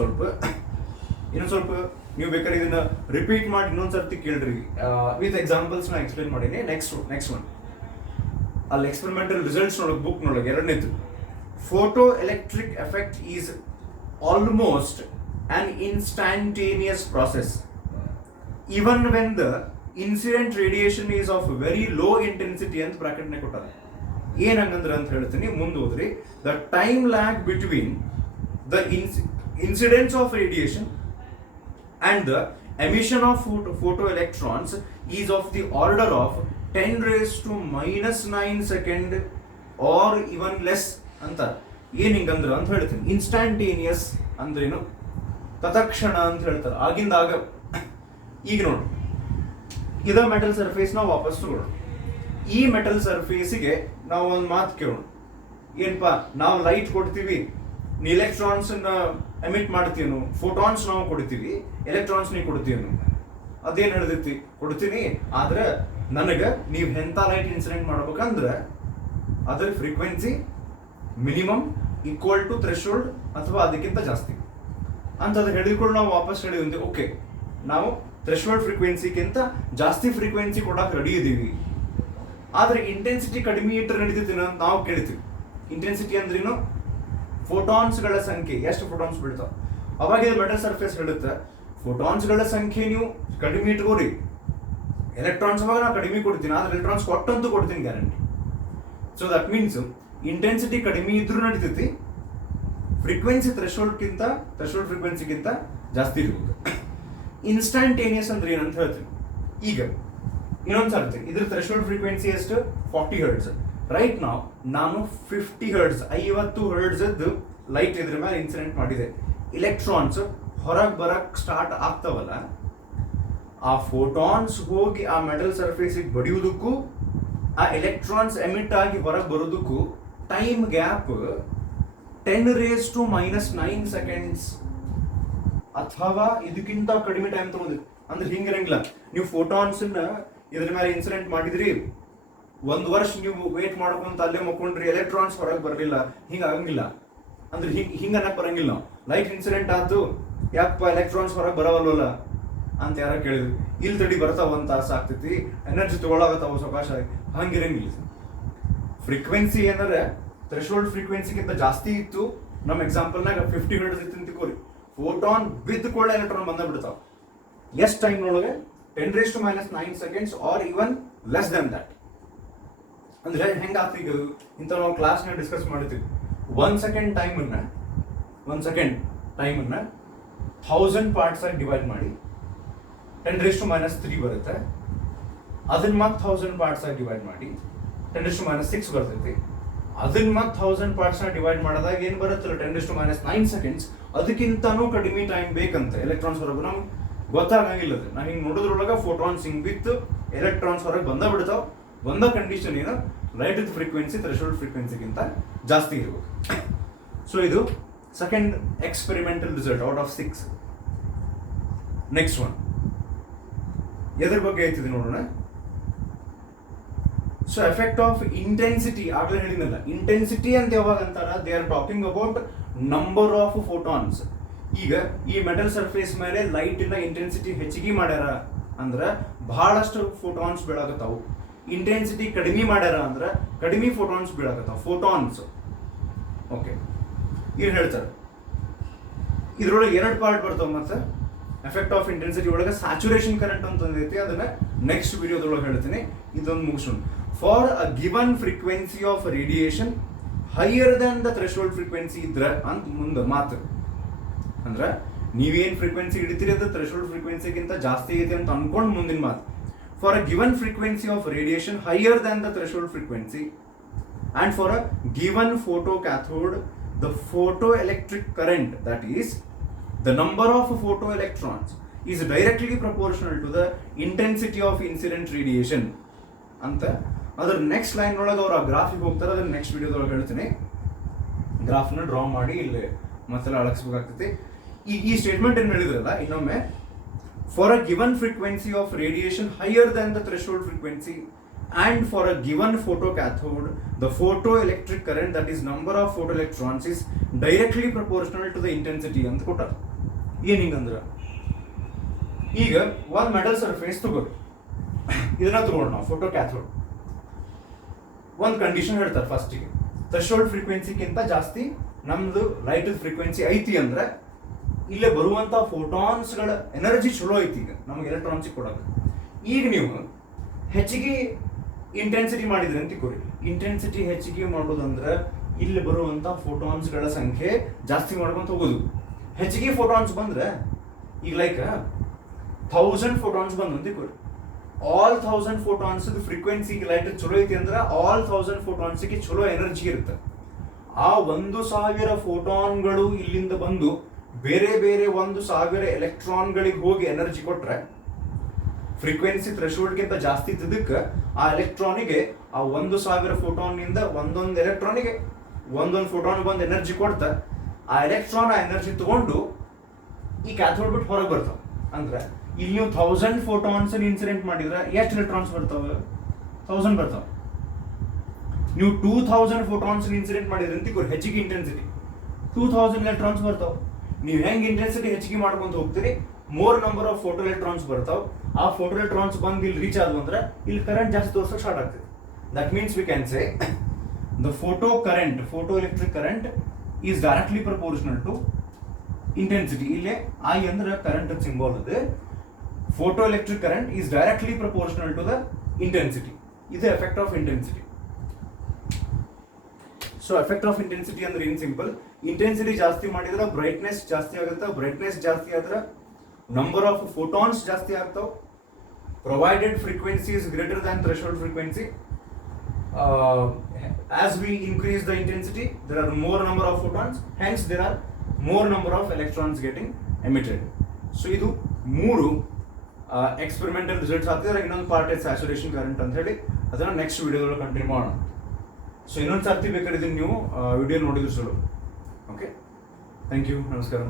ಸ್ವಲ್ಪ ನೀವು ಬೇಕಾದ್ರೆ ಇದನ್ನ ರಿಪೀಟ್ ಮಾಡಿ ಇನ್ನೊಂದ್ಸರ್ತಿ ಕೇಳ್ರಿ, ವಿತ್ ಎಕ್ಸಾಂಪಲ್ಸ್ ನಾ ಎಕ್ಸ್ಪ್ಲೇನ್ ಮಾಡೀನಿ. ನೆಕ್ಸ್ಟ್ ಒನ್ ಅಲ್ಲಿ ಎಕ್ಸ್ಪೆರಿಮೆಂಟಲ್ ರಿಸಲ್ಟ್ಸ್ ಬುಕ್ ನೊಳಗೆ ಎರಡನೇದು, photo electric effect is almost an instantaneous process even when the incident radiation is of very low intensity ಅಂತ ಬ್ರಾಕೆಟ್ ನೇ ಕೊಟ್ಟಾರೆ. ಏನಂಗಂದ್ರೆ ಅಂತ ಹೇಳ್ತೀನಿ, ಮುಂದೆ ಹೋದ್ರಿ, the time lag between the incidence of radiation and the emission of photoelectrons is of the order of 10 raised to -9 second or even less ಅಂತ. ಏನಿಂಗಂದ್ರೆ ಅಂತ ಹೇಳ್ತೀನಿ, instantaneous ಅಂದ್ರೇನು, ತತ್ಕ್ಷಣ ಅಂತ ಹೇಳ್ತಾರೆ, ಆಗಿಂದಾಗ. ಈಗ ನೋಡಿ, ಇದ ಮೆಟಲ್ ಸರ್ಫೇಸ್ ನಾವು ವಾಪಸ್ ತಗೊಳ್ಳೋಣ. ಈ ಮೆಟಲ್ ಸರ್ಫೇಸಿಗೆ ನಾವು ಒಂದು ಮಾತು ಕೇಳೋಣ, ಏನಪ್ಪಾ ನಾವು ಲೈಟ್ ಕೊಡ್ತೀವಿ, ಎಲೆಕ್ಟ್ರಾನ್ಸ್ ಎಮಿಟ್ ಮಾಡ್ತೀವಿ, ಫೋಟಾನ್ಸ್ ನಾವು ಕೊಡ್ತೀವಿ, ಎಲೆಕ್ಟ್ರಾನ್ಸ್ ನೀವು ಕೊಡ್ತೀವಿ. ಅದೇನು ಹೇಳ್ದೈತಿ, ಕೊಡ್ತೀನಿ, ಆದ್ರೆ ನನಗೆ ನೀವು ಎಂಥ ಲೈಟ್ ಇನ್ಸಿಡೆಂಟ್ ಮಾಡ್ಬೇಕಂದ್ರೆ ಅದರ frequency minimum equal to threshold ಅಥವಾ ಅದಕ್ಕಿಂತ ಜಾಸ್ತಿ ಅಂತ ಅದು ಹೇಳಿದ್ಕೊಂಡು ನಾವು ವಾಪಸ್ ಹೇಳಿದ್ವಿ, ಓಕೆ ನಾವು ಥ್ರೆಶೋಲ್ಡ್ ಫ್ರೀಕ್ವೆನ್ಸಿಗಿಂತ ಜಾಸ್ತಿ ಫ್ರೀಕ್ವೆನ್ಸಿ ಕೊಡಕ್ಕೆ ರೆಡಿ ಇದ್ದೀವಿ, ಆದರೆ ಇಂಟೆನ್ಸಿಟಿ ಕಡಿಮೆ ಇಟ್ಟರೆ ನಡೀತೀವಿ ಅಂತ ನಾವು ಕೇಳ್ತೀವಿ. ಇಂಟೆನ್ಸಿಟಿ ಅಂದ್ರೇನು, ಫೋಟಾನ್ಸ್ಗಳ ಸಂಖ್ಯೆ, ಎಷ್ಟು ಫೋಟಾನ್ಸ್ ಬೀಳ್ತಾವ. ಅವಾಗ ಇದು ಮೆಟಲ್ ಸರ್ಫೇಸ್ ಹೇಳುತ್ತೆ, ಫೋಟಾನ್ಸ್ಗಳ ಸಂಖ್ಯೆ ನೀವು ಕಡಿಮೆ ಇಟ್ಕೋರಿ, ಎಲೆಕ್ಟ್ರಾನ್ಸ್ ಅವಾಗ ನಾನು ಕಡಿಮೆ ಕೊಡ್ತೀನಿ, ಆದ್ರೆ ಎಲೆಕ್ಟ್ರಾನ್ಸ್ ಕೊಟ್ಟಂತೂ ಕೊಡ್ತೀನಿ guarantee. So that means intensity ಕಡಿಮೆ ಇದ್ರೂ ನಡೀತೈತಿ, ಫ್ರೀಕ್ವೆನ್ಸಿ ಥ್ರೆಶೋಲ್ಡ್ ಫ್ರೀಕ್ವೆನ್ಸಿಗಿಂತ ಜಾಸ್ತಿ ಇರ್ಬೇಕು. ಇನ್ಸ್ಟಾಂಟೇನಿಯಸ್ ಅಂದ್ರೆ ಏನಂತ ಹೇಳ್ತೀನಿ. ಈಗ ಇನ್ನೊಂದು ಸರ್ತಿ ಇದ್ರ ಥ್ರೆಶೋಲ್ಡ್ ಫ್ರೀಕ್ವೆನ್ಸಿ ಎಷ್ಟು, 40 ಹರ್ಟ್ಸ್. ರೈಟ್ ನಾನು 50 ಹರ್ಟ್ಸ್ 50 ಹರ್ಟ್ಸ್ ಲೈಟ್ ಇದ್ರ ಮೇಲೆ ಇನ್ಸಿಡೆಂಟ್ ಮಾಡಿದೆ. ಇಲೆಕ್ಟ್ರಾನ್ಸ್ ಹೊರಗೆ ಬರಕ್ ಸ್ಟಾರ್ಟ್ ಆಗ್ತಾವಲ್ಲ, ಆ ಫೋಟಾನ್ಸ್ ಹೋಗಿ ಆ ಮೆಟಲ್ ಸರ್ಫೇಸಿಗೆ ಬಡಿಯೋದಕ್ಕೂ ಆ ಎಲೆಕ್ಟ್ರಾನ್ಸ್ ಎಮಿಟ್ ಆಗಿ ಹೊರಗೆ ಬರೋದಕ್ಕೂ time gap 10 raised to -9 seconds ಅಥವಾ ಇದಕ್ಕಿಂತ ಕಡಿಮೆ ಟೈಮ್ ತಗೊಂಡಿದೆ. ಅಂದ್ರೆ ಹಿಂಗಿರಂಗಿಲ್ಲ, ನೀವು ಫೋಟಾನ್ಸ್ ಇದ್ರ ಮೇಲೆ ಇನ್ಸಿಡೆಂಟ್ ಮಾಡಿದ್ರಿ, 1 ವರ್ಷ ನೀವು ವೇಟ್ ಮಾಡ್ಕೊಂತ ಅಲ್ಲೇ ಮಕ್ಕೊಂಡ್ರಿ, ಎಲೆಕ್ಟ್ರಾನ್ಸ್ ಹೊರಗೆ ಬರಲಿಲ್ಲ, ಹಿಂಗಾಗಂಗಿಲ್ಲ. ಅಂದ್ರೆ ಹಿಂಗ ಅನ್ನಕ್ ಬರಂಗಿಲ್ಲ ನಾವು. ಲೈಟ್ ಇನ್ಸಿಡೆಂಟ್ ಆಯ್ತು, ಯಾಕಪ್ಪ ಎಲೆಕ್ಟ್ರಾನ್ಸ್ ಹೊರಗೆ ಬರವಲ್ವಲ್ಲ ಅಂತ ಯಾರ ಕೇಳಿದ್ವಿ, ಇಲ್ಲಿ ತಡಿ ಬರ್ತಾವ, 1 ತಾಸು ಆಗ್ತೈತಿ, ಎನರ್ಜಿ ತಗೊಳಗತ್ತಾವ ಸಾವಕಾಶ. ಹಂಗಿರಂಗಿಲ್ಲ. ಫ್ರೀಕ್ವೆನ್ಸಿ ಏನಾರ ಥ್ರೆಶೋಲ್ಡ್ ಫ್ರೀಕ್ವೆನ್ಸಿಗಿಂತ ಜಾಸ್ತಿ ಇತ್ತು, ನಮ್ಮ ಎಕ್ಸಾಂಪಲ್ನಾಗ 50 ಹರ್ಟ್ಸ್ ಇತ್ತು ಅಂತ ತಿಳ್ಕೊರಿ, ಫೋಟಾನ್ ಬಿದ್ದುಕೊಳ್ಳೆ ಎಲೆಕ್ಟ್ರಾನ್ ಬಂದ ಬಿಡ್ತಾವ. ಎಷ್ಟು ಟೈಮ್ ಒಳಗೆ, 10 raised to -9 seconds are even less than that. ಅಂದ್ರೆ ಹೆಂಗಾಗ್ತಿ ಈಗ ಇಂಥ ನಾವು ಕ್ಲಾಸ್ನಾಗ ಡಿಸ್ಕಸ್ ಮಾಡ್ತೀವಿ, 1 second ಟೈಮನ್ನ 1000 ಪಾರ್ಟ್ಸ್ ಆಗಿ ಡಿವೈಡ್ ಮಾಡಿ 10 raised to -3 ಬರುತ್ತೆ. ಅದನ್ನ ಮತ್ತೆ 1000 ಪಾರ್ಟ್ಸ್ ಆಗಿ ಡಿವೈಡ್ ಮಾಡಿ 10 raised to -6 ಬರ್ತೈತಿ. ಅದನ್ನ ಮತ್ತೆ 1000 ಪಾರ್ಟ್ಸ್ ನ ಡಿವೈಡ್ ಮಾಡಿದಾಗ ಏನ್ ಬರುತ್ತಲ್ಲ 10 raised to -9 seconds. ಅದಕ್ಕಿಂತನೂ ಕಡಿಮೆ ಟೈಮ್ ಬೇಕಂತ ಎಲೆಕ್ಟ್ರಾನ್ಸ್ ಹೊರಗೆ. ನಮ್ಗೆ ಗೊತ್ತಾಗಂಗಿಲ್ಲ ಅದು. ನಾವು ಹಿಂಗೆ ನೋಡೋದ್ರೊಳಗೆ ಫೋಟಾನ್ಸ್ ಹಿಂಗ್ ಬಿತ್ತು, ಎಲೆಕ್ಟ್ರಾನ್ಸ್ ಹೊರಗೆ ಬಂದ ಬಿಡ್ತಾವ. ಒಂದ ಕಂಡೀಷನ್ ಏನು, ಲೈಟ್ ಫ್ರೀಕ್ವೆನ್ಸಿ ಥ್ರೆಶೋಲ್ಡ್ ಫ್ರೀಕ್ವೆನ್ಸಿಗಿಂತ ಜಾಸ್ತಿ ಇರಬೇಕು. ಸೊ ಇದು second experimental result out of 6. Next one ಎದ್ರ ಬಗ್ಗೆ ಐತಿದೆ ನೋಡೋಣ. ಸೊ ಎಫೆಕ್ಟ್ ಆಫ್ ಇಂಟೆನ್ಸಿಟಿ, ಆಗ್ಲೇ ಹೇಳಿದ್ನಲ್ಲ, ಇಂಟೆನ್ಸಿಟಿ ಅಂತ ಯಾವಾಗ ಅಂತಾರ, they are talking about number of photons. ಈಗ ಈ ಮೆಟಲ್ ಸರ್ಫೇಸ್ ಮೇಲೆ ಲೈಟಿನ ಇಂಟೆನ್ಸಿಟಿ ಹೆಚ್ಚಿಗೆ ಮಾಡ್ಯಾರ ಅಂದ್ರೆ ಬಹಳಷ್ಟು ಫೋಟಾನ್ಸ್ ಬೀಳಾಕತ್ತಾವು. ಇಂಟೆನ್ಸಿಟಿ ಕಡಿಮೆ ಮಾಡ್ಯಾರ ಅಂದ್ರೆ ಕಡಿಮೆ ಫೋಟಾನ್ಸ್ ಬೀಳಾಕತ್ತಾವ, ಫೋಟಾನ್ಸ್. ಓಕೆ, ಏನು ಹೇಳ್ತಾರೆ, ಇದ್ರೊಳಗೆ 2 ಪಾರ್ಟ್ ಬರ್ತಾವ. ಮತ್ತೆ ಎಫೆಕ್ಟ್ ಆಫ್ ಇಂಟೆನ್ಸಿಟಿ ಒಳಗೆ ಸ್ಯಾಚುರೇಷನ್ ಕರೆಂಟ್ ಅಂತ ಐತಿ, ಅದನ್ನ ನೆಕ್ಸ್ಟ್ ವಿಡಿಯೋದೊಳಗೆ ಹೇಳ್ತೀನಿ. ಇದೊಂದು ಮುಗಿಸೋಣ. For a given frequency of radiation, higher Dhan the threshold frequency ಇದ್ರೆ ಅಂತ ಮುಂದೆ ಮಾತು ಅಂದ್ರೆ ನೀವೇನ್ ಫ್ರೀಕ್ವೆನ್ಸಿ ಹಿಡಿತೀರಿ ಅದು ಥ್ರೆಶೋಲ್ಡ್ ಫ್ರೀಕ್ವೆನ್ಸಿಗಿಂತ ಜಾಸ್ತಿ ಐತೆ ಅಂತ ಅನ್ಕೊಂಡು ಮುಂದಿನ ಮಾತು. For a given frequency of radiation higher Dhan the threshold frequency and for a given photocathode the photoelectric current, that is the number of photoelectrons, is directly proportional to the intensity of incident radiation ಅಂತ. ಅದರ next line ಒಳಗೆ ಅವ್ರು ಆ ಗ್ರಾಫಿಗೆ ಹೋಗ್ತಾರೆ, ಅದನ್ನ next ವಿಡಿಯೋದೊಳಗೆ ಹೇಳ್ತೀನಿ. ಗ್ರಾಫ್ನ draw ಮಾಡಿ ಇಲ್ಲಿ ಮತ್ತೆಲ್ಲ ಅಳಗಿಸ್ಬೇಕಾಗ್ತೈತಿ. ಈ ಸ್ಟೇಟ್ಮೆಂಟ್ ಏನು ಹೇಳಿದ್ರಲ್ಲ ಇನ್ನೊಮ್ಮೆ, for a given frequency of radiation higher Dhan the threshold frequency and for a given photocathode the photoelectric current, that is number of photoelectrons, is directly proportional to the intensity ಅಂತ ಕೊಟ್ಟಾರ. ಏನ್ ಹಿಂಗಂದ್ರ ಈಗ ಒಂದು ಮೆಟಲ್ ಸರ್ಫೇಸ್ ತಗೋರಿ, ಇದನ್ನ ತಗೋಣ ನಾವು ಫೋಟೋಕ್ಯಾಥೋಡ್. ಒಂದು ಕಂಡೀಷನ್ ಹೇಳ್ತಾರೆ ಫಸ್ಟಿಗೆ, ಥ್ರೆಶೋಲ್ಡ್ ಫ್ರೀಕ್ವೆನ್ಸಿಗಿಂತ ಜಾಸ್ತಿ ನಮ್ದು ಲೈಟ್ ಫ್ರೀಕ್ವೆನ್ಸಿ ಐತಿ ಅಂದ್ರೆ ಇಲ್ಲೇ ಬರುವಂತ ಫೋಟಾನ್ಸ್ಗಳ ಎನರ್ಜಿ ಚಲೋ ಐತಿ, ಈಗ ನಮ್ಗೆ ಎಲೆಕ್ಟ್ರಾನ್ಸ್ ಕೊಡಕ್ಕೆ. ಈಗ ನೀವು ಹೆಚ್ಚಿಗೆ ಇಂಟೆನ್ಸಿಟಿ ಮಾಡಿದ್ರೆ ಅಂತ ತಿಳ್ಕೊರಿ, ಇಂಟೆನ್ಸಿಟಿ ಹೆಚ್ಚಿಗೆ ಮಾಡೋದಂದ್ರೆ ಇಲ್ಲಿ ಬರುವಂತ ಫೋಟಾನ್ಸ್ಗಳ ಸಂಖ್ಯೆ ಜಾಸ್ತಿ ಮಾಡ್ಕೊಂತ ಹೋಗೋದು. ಹೆಚ್ಚಿಗೆ ಫೋಟಾನ್ಸ್ ಬಂದ್ರೆ ಈಗ ಲೈಕ್ 1000 ಫೋಟಾನ್ಸ್ ಬಂದು ಅಂತ ತಿಳ್ಕೊರಿ, ಆಲ್ 1000 ಫೋಟಾನ್ಸ್ ಫ್ರೀಕ್ವೆನ್ಸಿ ಲೈಟ್ ಚಲೋ ಐತಿ ಅಂದ್ರೆ ಆಲ್ 1000 ಫೋಟಾನ್ಸ್ಗೆ ಚಲೋ ಎನರ್ಜಿ ಇರುತ್ತೆ. ಆ 1000 ಫೋಟಾನ್ಗಳು ಇಲ್ಲಿಂದ ಬಂದು ಬೇರೆ ಬೇರೆ 1000 ಎಲೆಕ್ಟ್ರಾನ್ಗಳಿಗೆ ಹೋಗಿ ಎನರ್ಜಿ ಕೊಟ್ರೆ ಫ್ರೀಕ್ವೆನ್ಸಿ ಥ್ರೆಶೋಲ್ಡ್ಗಿಂತ ಜಾಸ್ತಿ ಇದ್ದಕ್ಕೆ ಆ ಎಲೆಕ್ಟ್ರಾನಿಗೆ ಆ 1000 ಫೋಟಾನ್ ನಿಂದ ಒಂದೊಂದು ಎಲೆಕ್ಟ್ರಾನಿಗೆ ಒಂದೊಂದು ಫೋಟಾನ್ ಬಂದು ಎನರ್ಜಿ ಕೊಡ್ತಾ ಆ ಎಲೆಕ್ಟ್ರಾನ್ ಆ ಎನರ್ಜಿ ತಗೊಂಡು ಈ ಕ್ಯಾಥೋಡ್ ಬಿಟ್ಟು ಹೊರಗೆ ಬರ್ತಾವ. ಅಂದ್ರೆ ಇಲ್ಲಿ ನೀವು 1000 ಫೋಟಾನ್ಸ್ ಇನ್ಸಿಡೆಂಟ್ ಮಾಡಿದ್ರೆ ಎಷ್ಟು ಎಲೆಕ್ಟ್ರಾನ್ಸ್ ಬರ್ತಾವೆ? 1000 ಬರ್ತಾವ. ನೀವು 2000 ಫೋಟಾನ್ಸ್ ಇನ್ಸಿಡೆಂಟ್ ಮಾಡಿದ್ರೆ ಅಂತ ಹೆಚ್ಚಿಗೆ ಇಂಟೆನ್ಸಿಟಿ 2000 ಎಲೆಕ್ಟ್ರಾನ್ಸ್ ಬರ್ತಾವ. ನೀವು ಹೆಂಗೆ ಇಂಟೆನ್ಸಿಟಿ ಹೆಚ್ಚಿಗೆ ಮಾಡ್ಕೊಂತ ಹೋಗ್ತೀರಿ, more number of photo electrons ಬರ್ತಾವ. ಆ ಫೋಟೋ ಎಲೆಕ್ಟ್ರಾನ್ಸ್ ಬಂದು ಇಲ್ಲಿ ರೀಚ್ ಆದ್ವು ಅಂದ್ರೆ ಇಲ್ಲಿ ಕರೆಂಟ್ ಜಾಸ್ತಿ ತೋರ್ಸಕ್ಕೆ ಸ್ಟಾರ್ಟ್ ಆಗ್ತದೆ. That means we can say the photo current, photo electric current is directly proportional to intensity. ಇಲ್ಲೇ ಐ ಅಂದ್ರೆ ಕರೆಂಟ್ ಸಿಂಬಲ್ ಅದು. Photo electric current is directly proportional to the intensity. ಇದು effect of intensity. So effect of intensity ಅಂದ್ರೆ ಏನ್ simple, intensity ಜಾಸ್ತಿ ಮಾಡಿದ್ರೆ brightness ಜಾಸ್ತಿ ಆಗುತ್ತೆ, ಬ್ರೈಟ್ನೆಸ್ ಜಾಸ್ತಿ ಆದ್ರೆ ನಂಬರ್ ಆಫ್ ಫೋಟಾನ್ಸ್ ಜಾಸ್ತಿ ಆಗ್ತಾವ. Provided frequency is greater than threshold frequency. As we increase the intensity there are more number of photons, hence there are more number of electrons getting emitted. So ಇದು ಮೂರು experimental results ಆಗ್ತಿದ್ರೆ. ಇನ್ನೊಂದು part ಇದೆ saturation current ಅಂತ ಹೇಳಿ, ಅದನ್ನ next ವಿಡಿಯೋದಲ್ಲಿ continue ಮಾಡೋಣ. ಸೊ ಇನ್ನೊಂದು ಸರ್ತಿ ಬೇಕಾದ್ರೆ ನೀವು ವಿಡಿಯೋ ನೋಡಿದ್ರು ಚಲೋ. ಓಕೆ, ಥ್ಯಾಂಕ್ ಯು, ನಮಸ್ಕಾರ.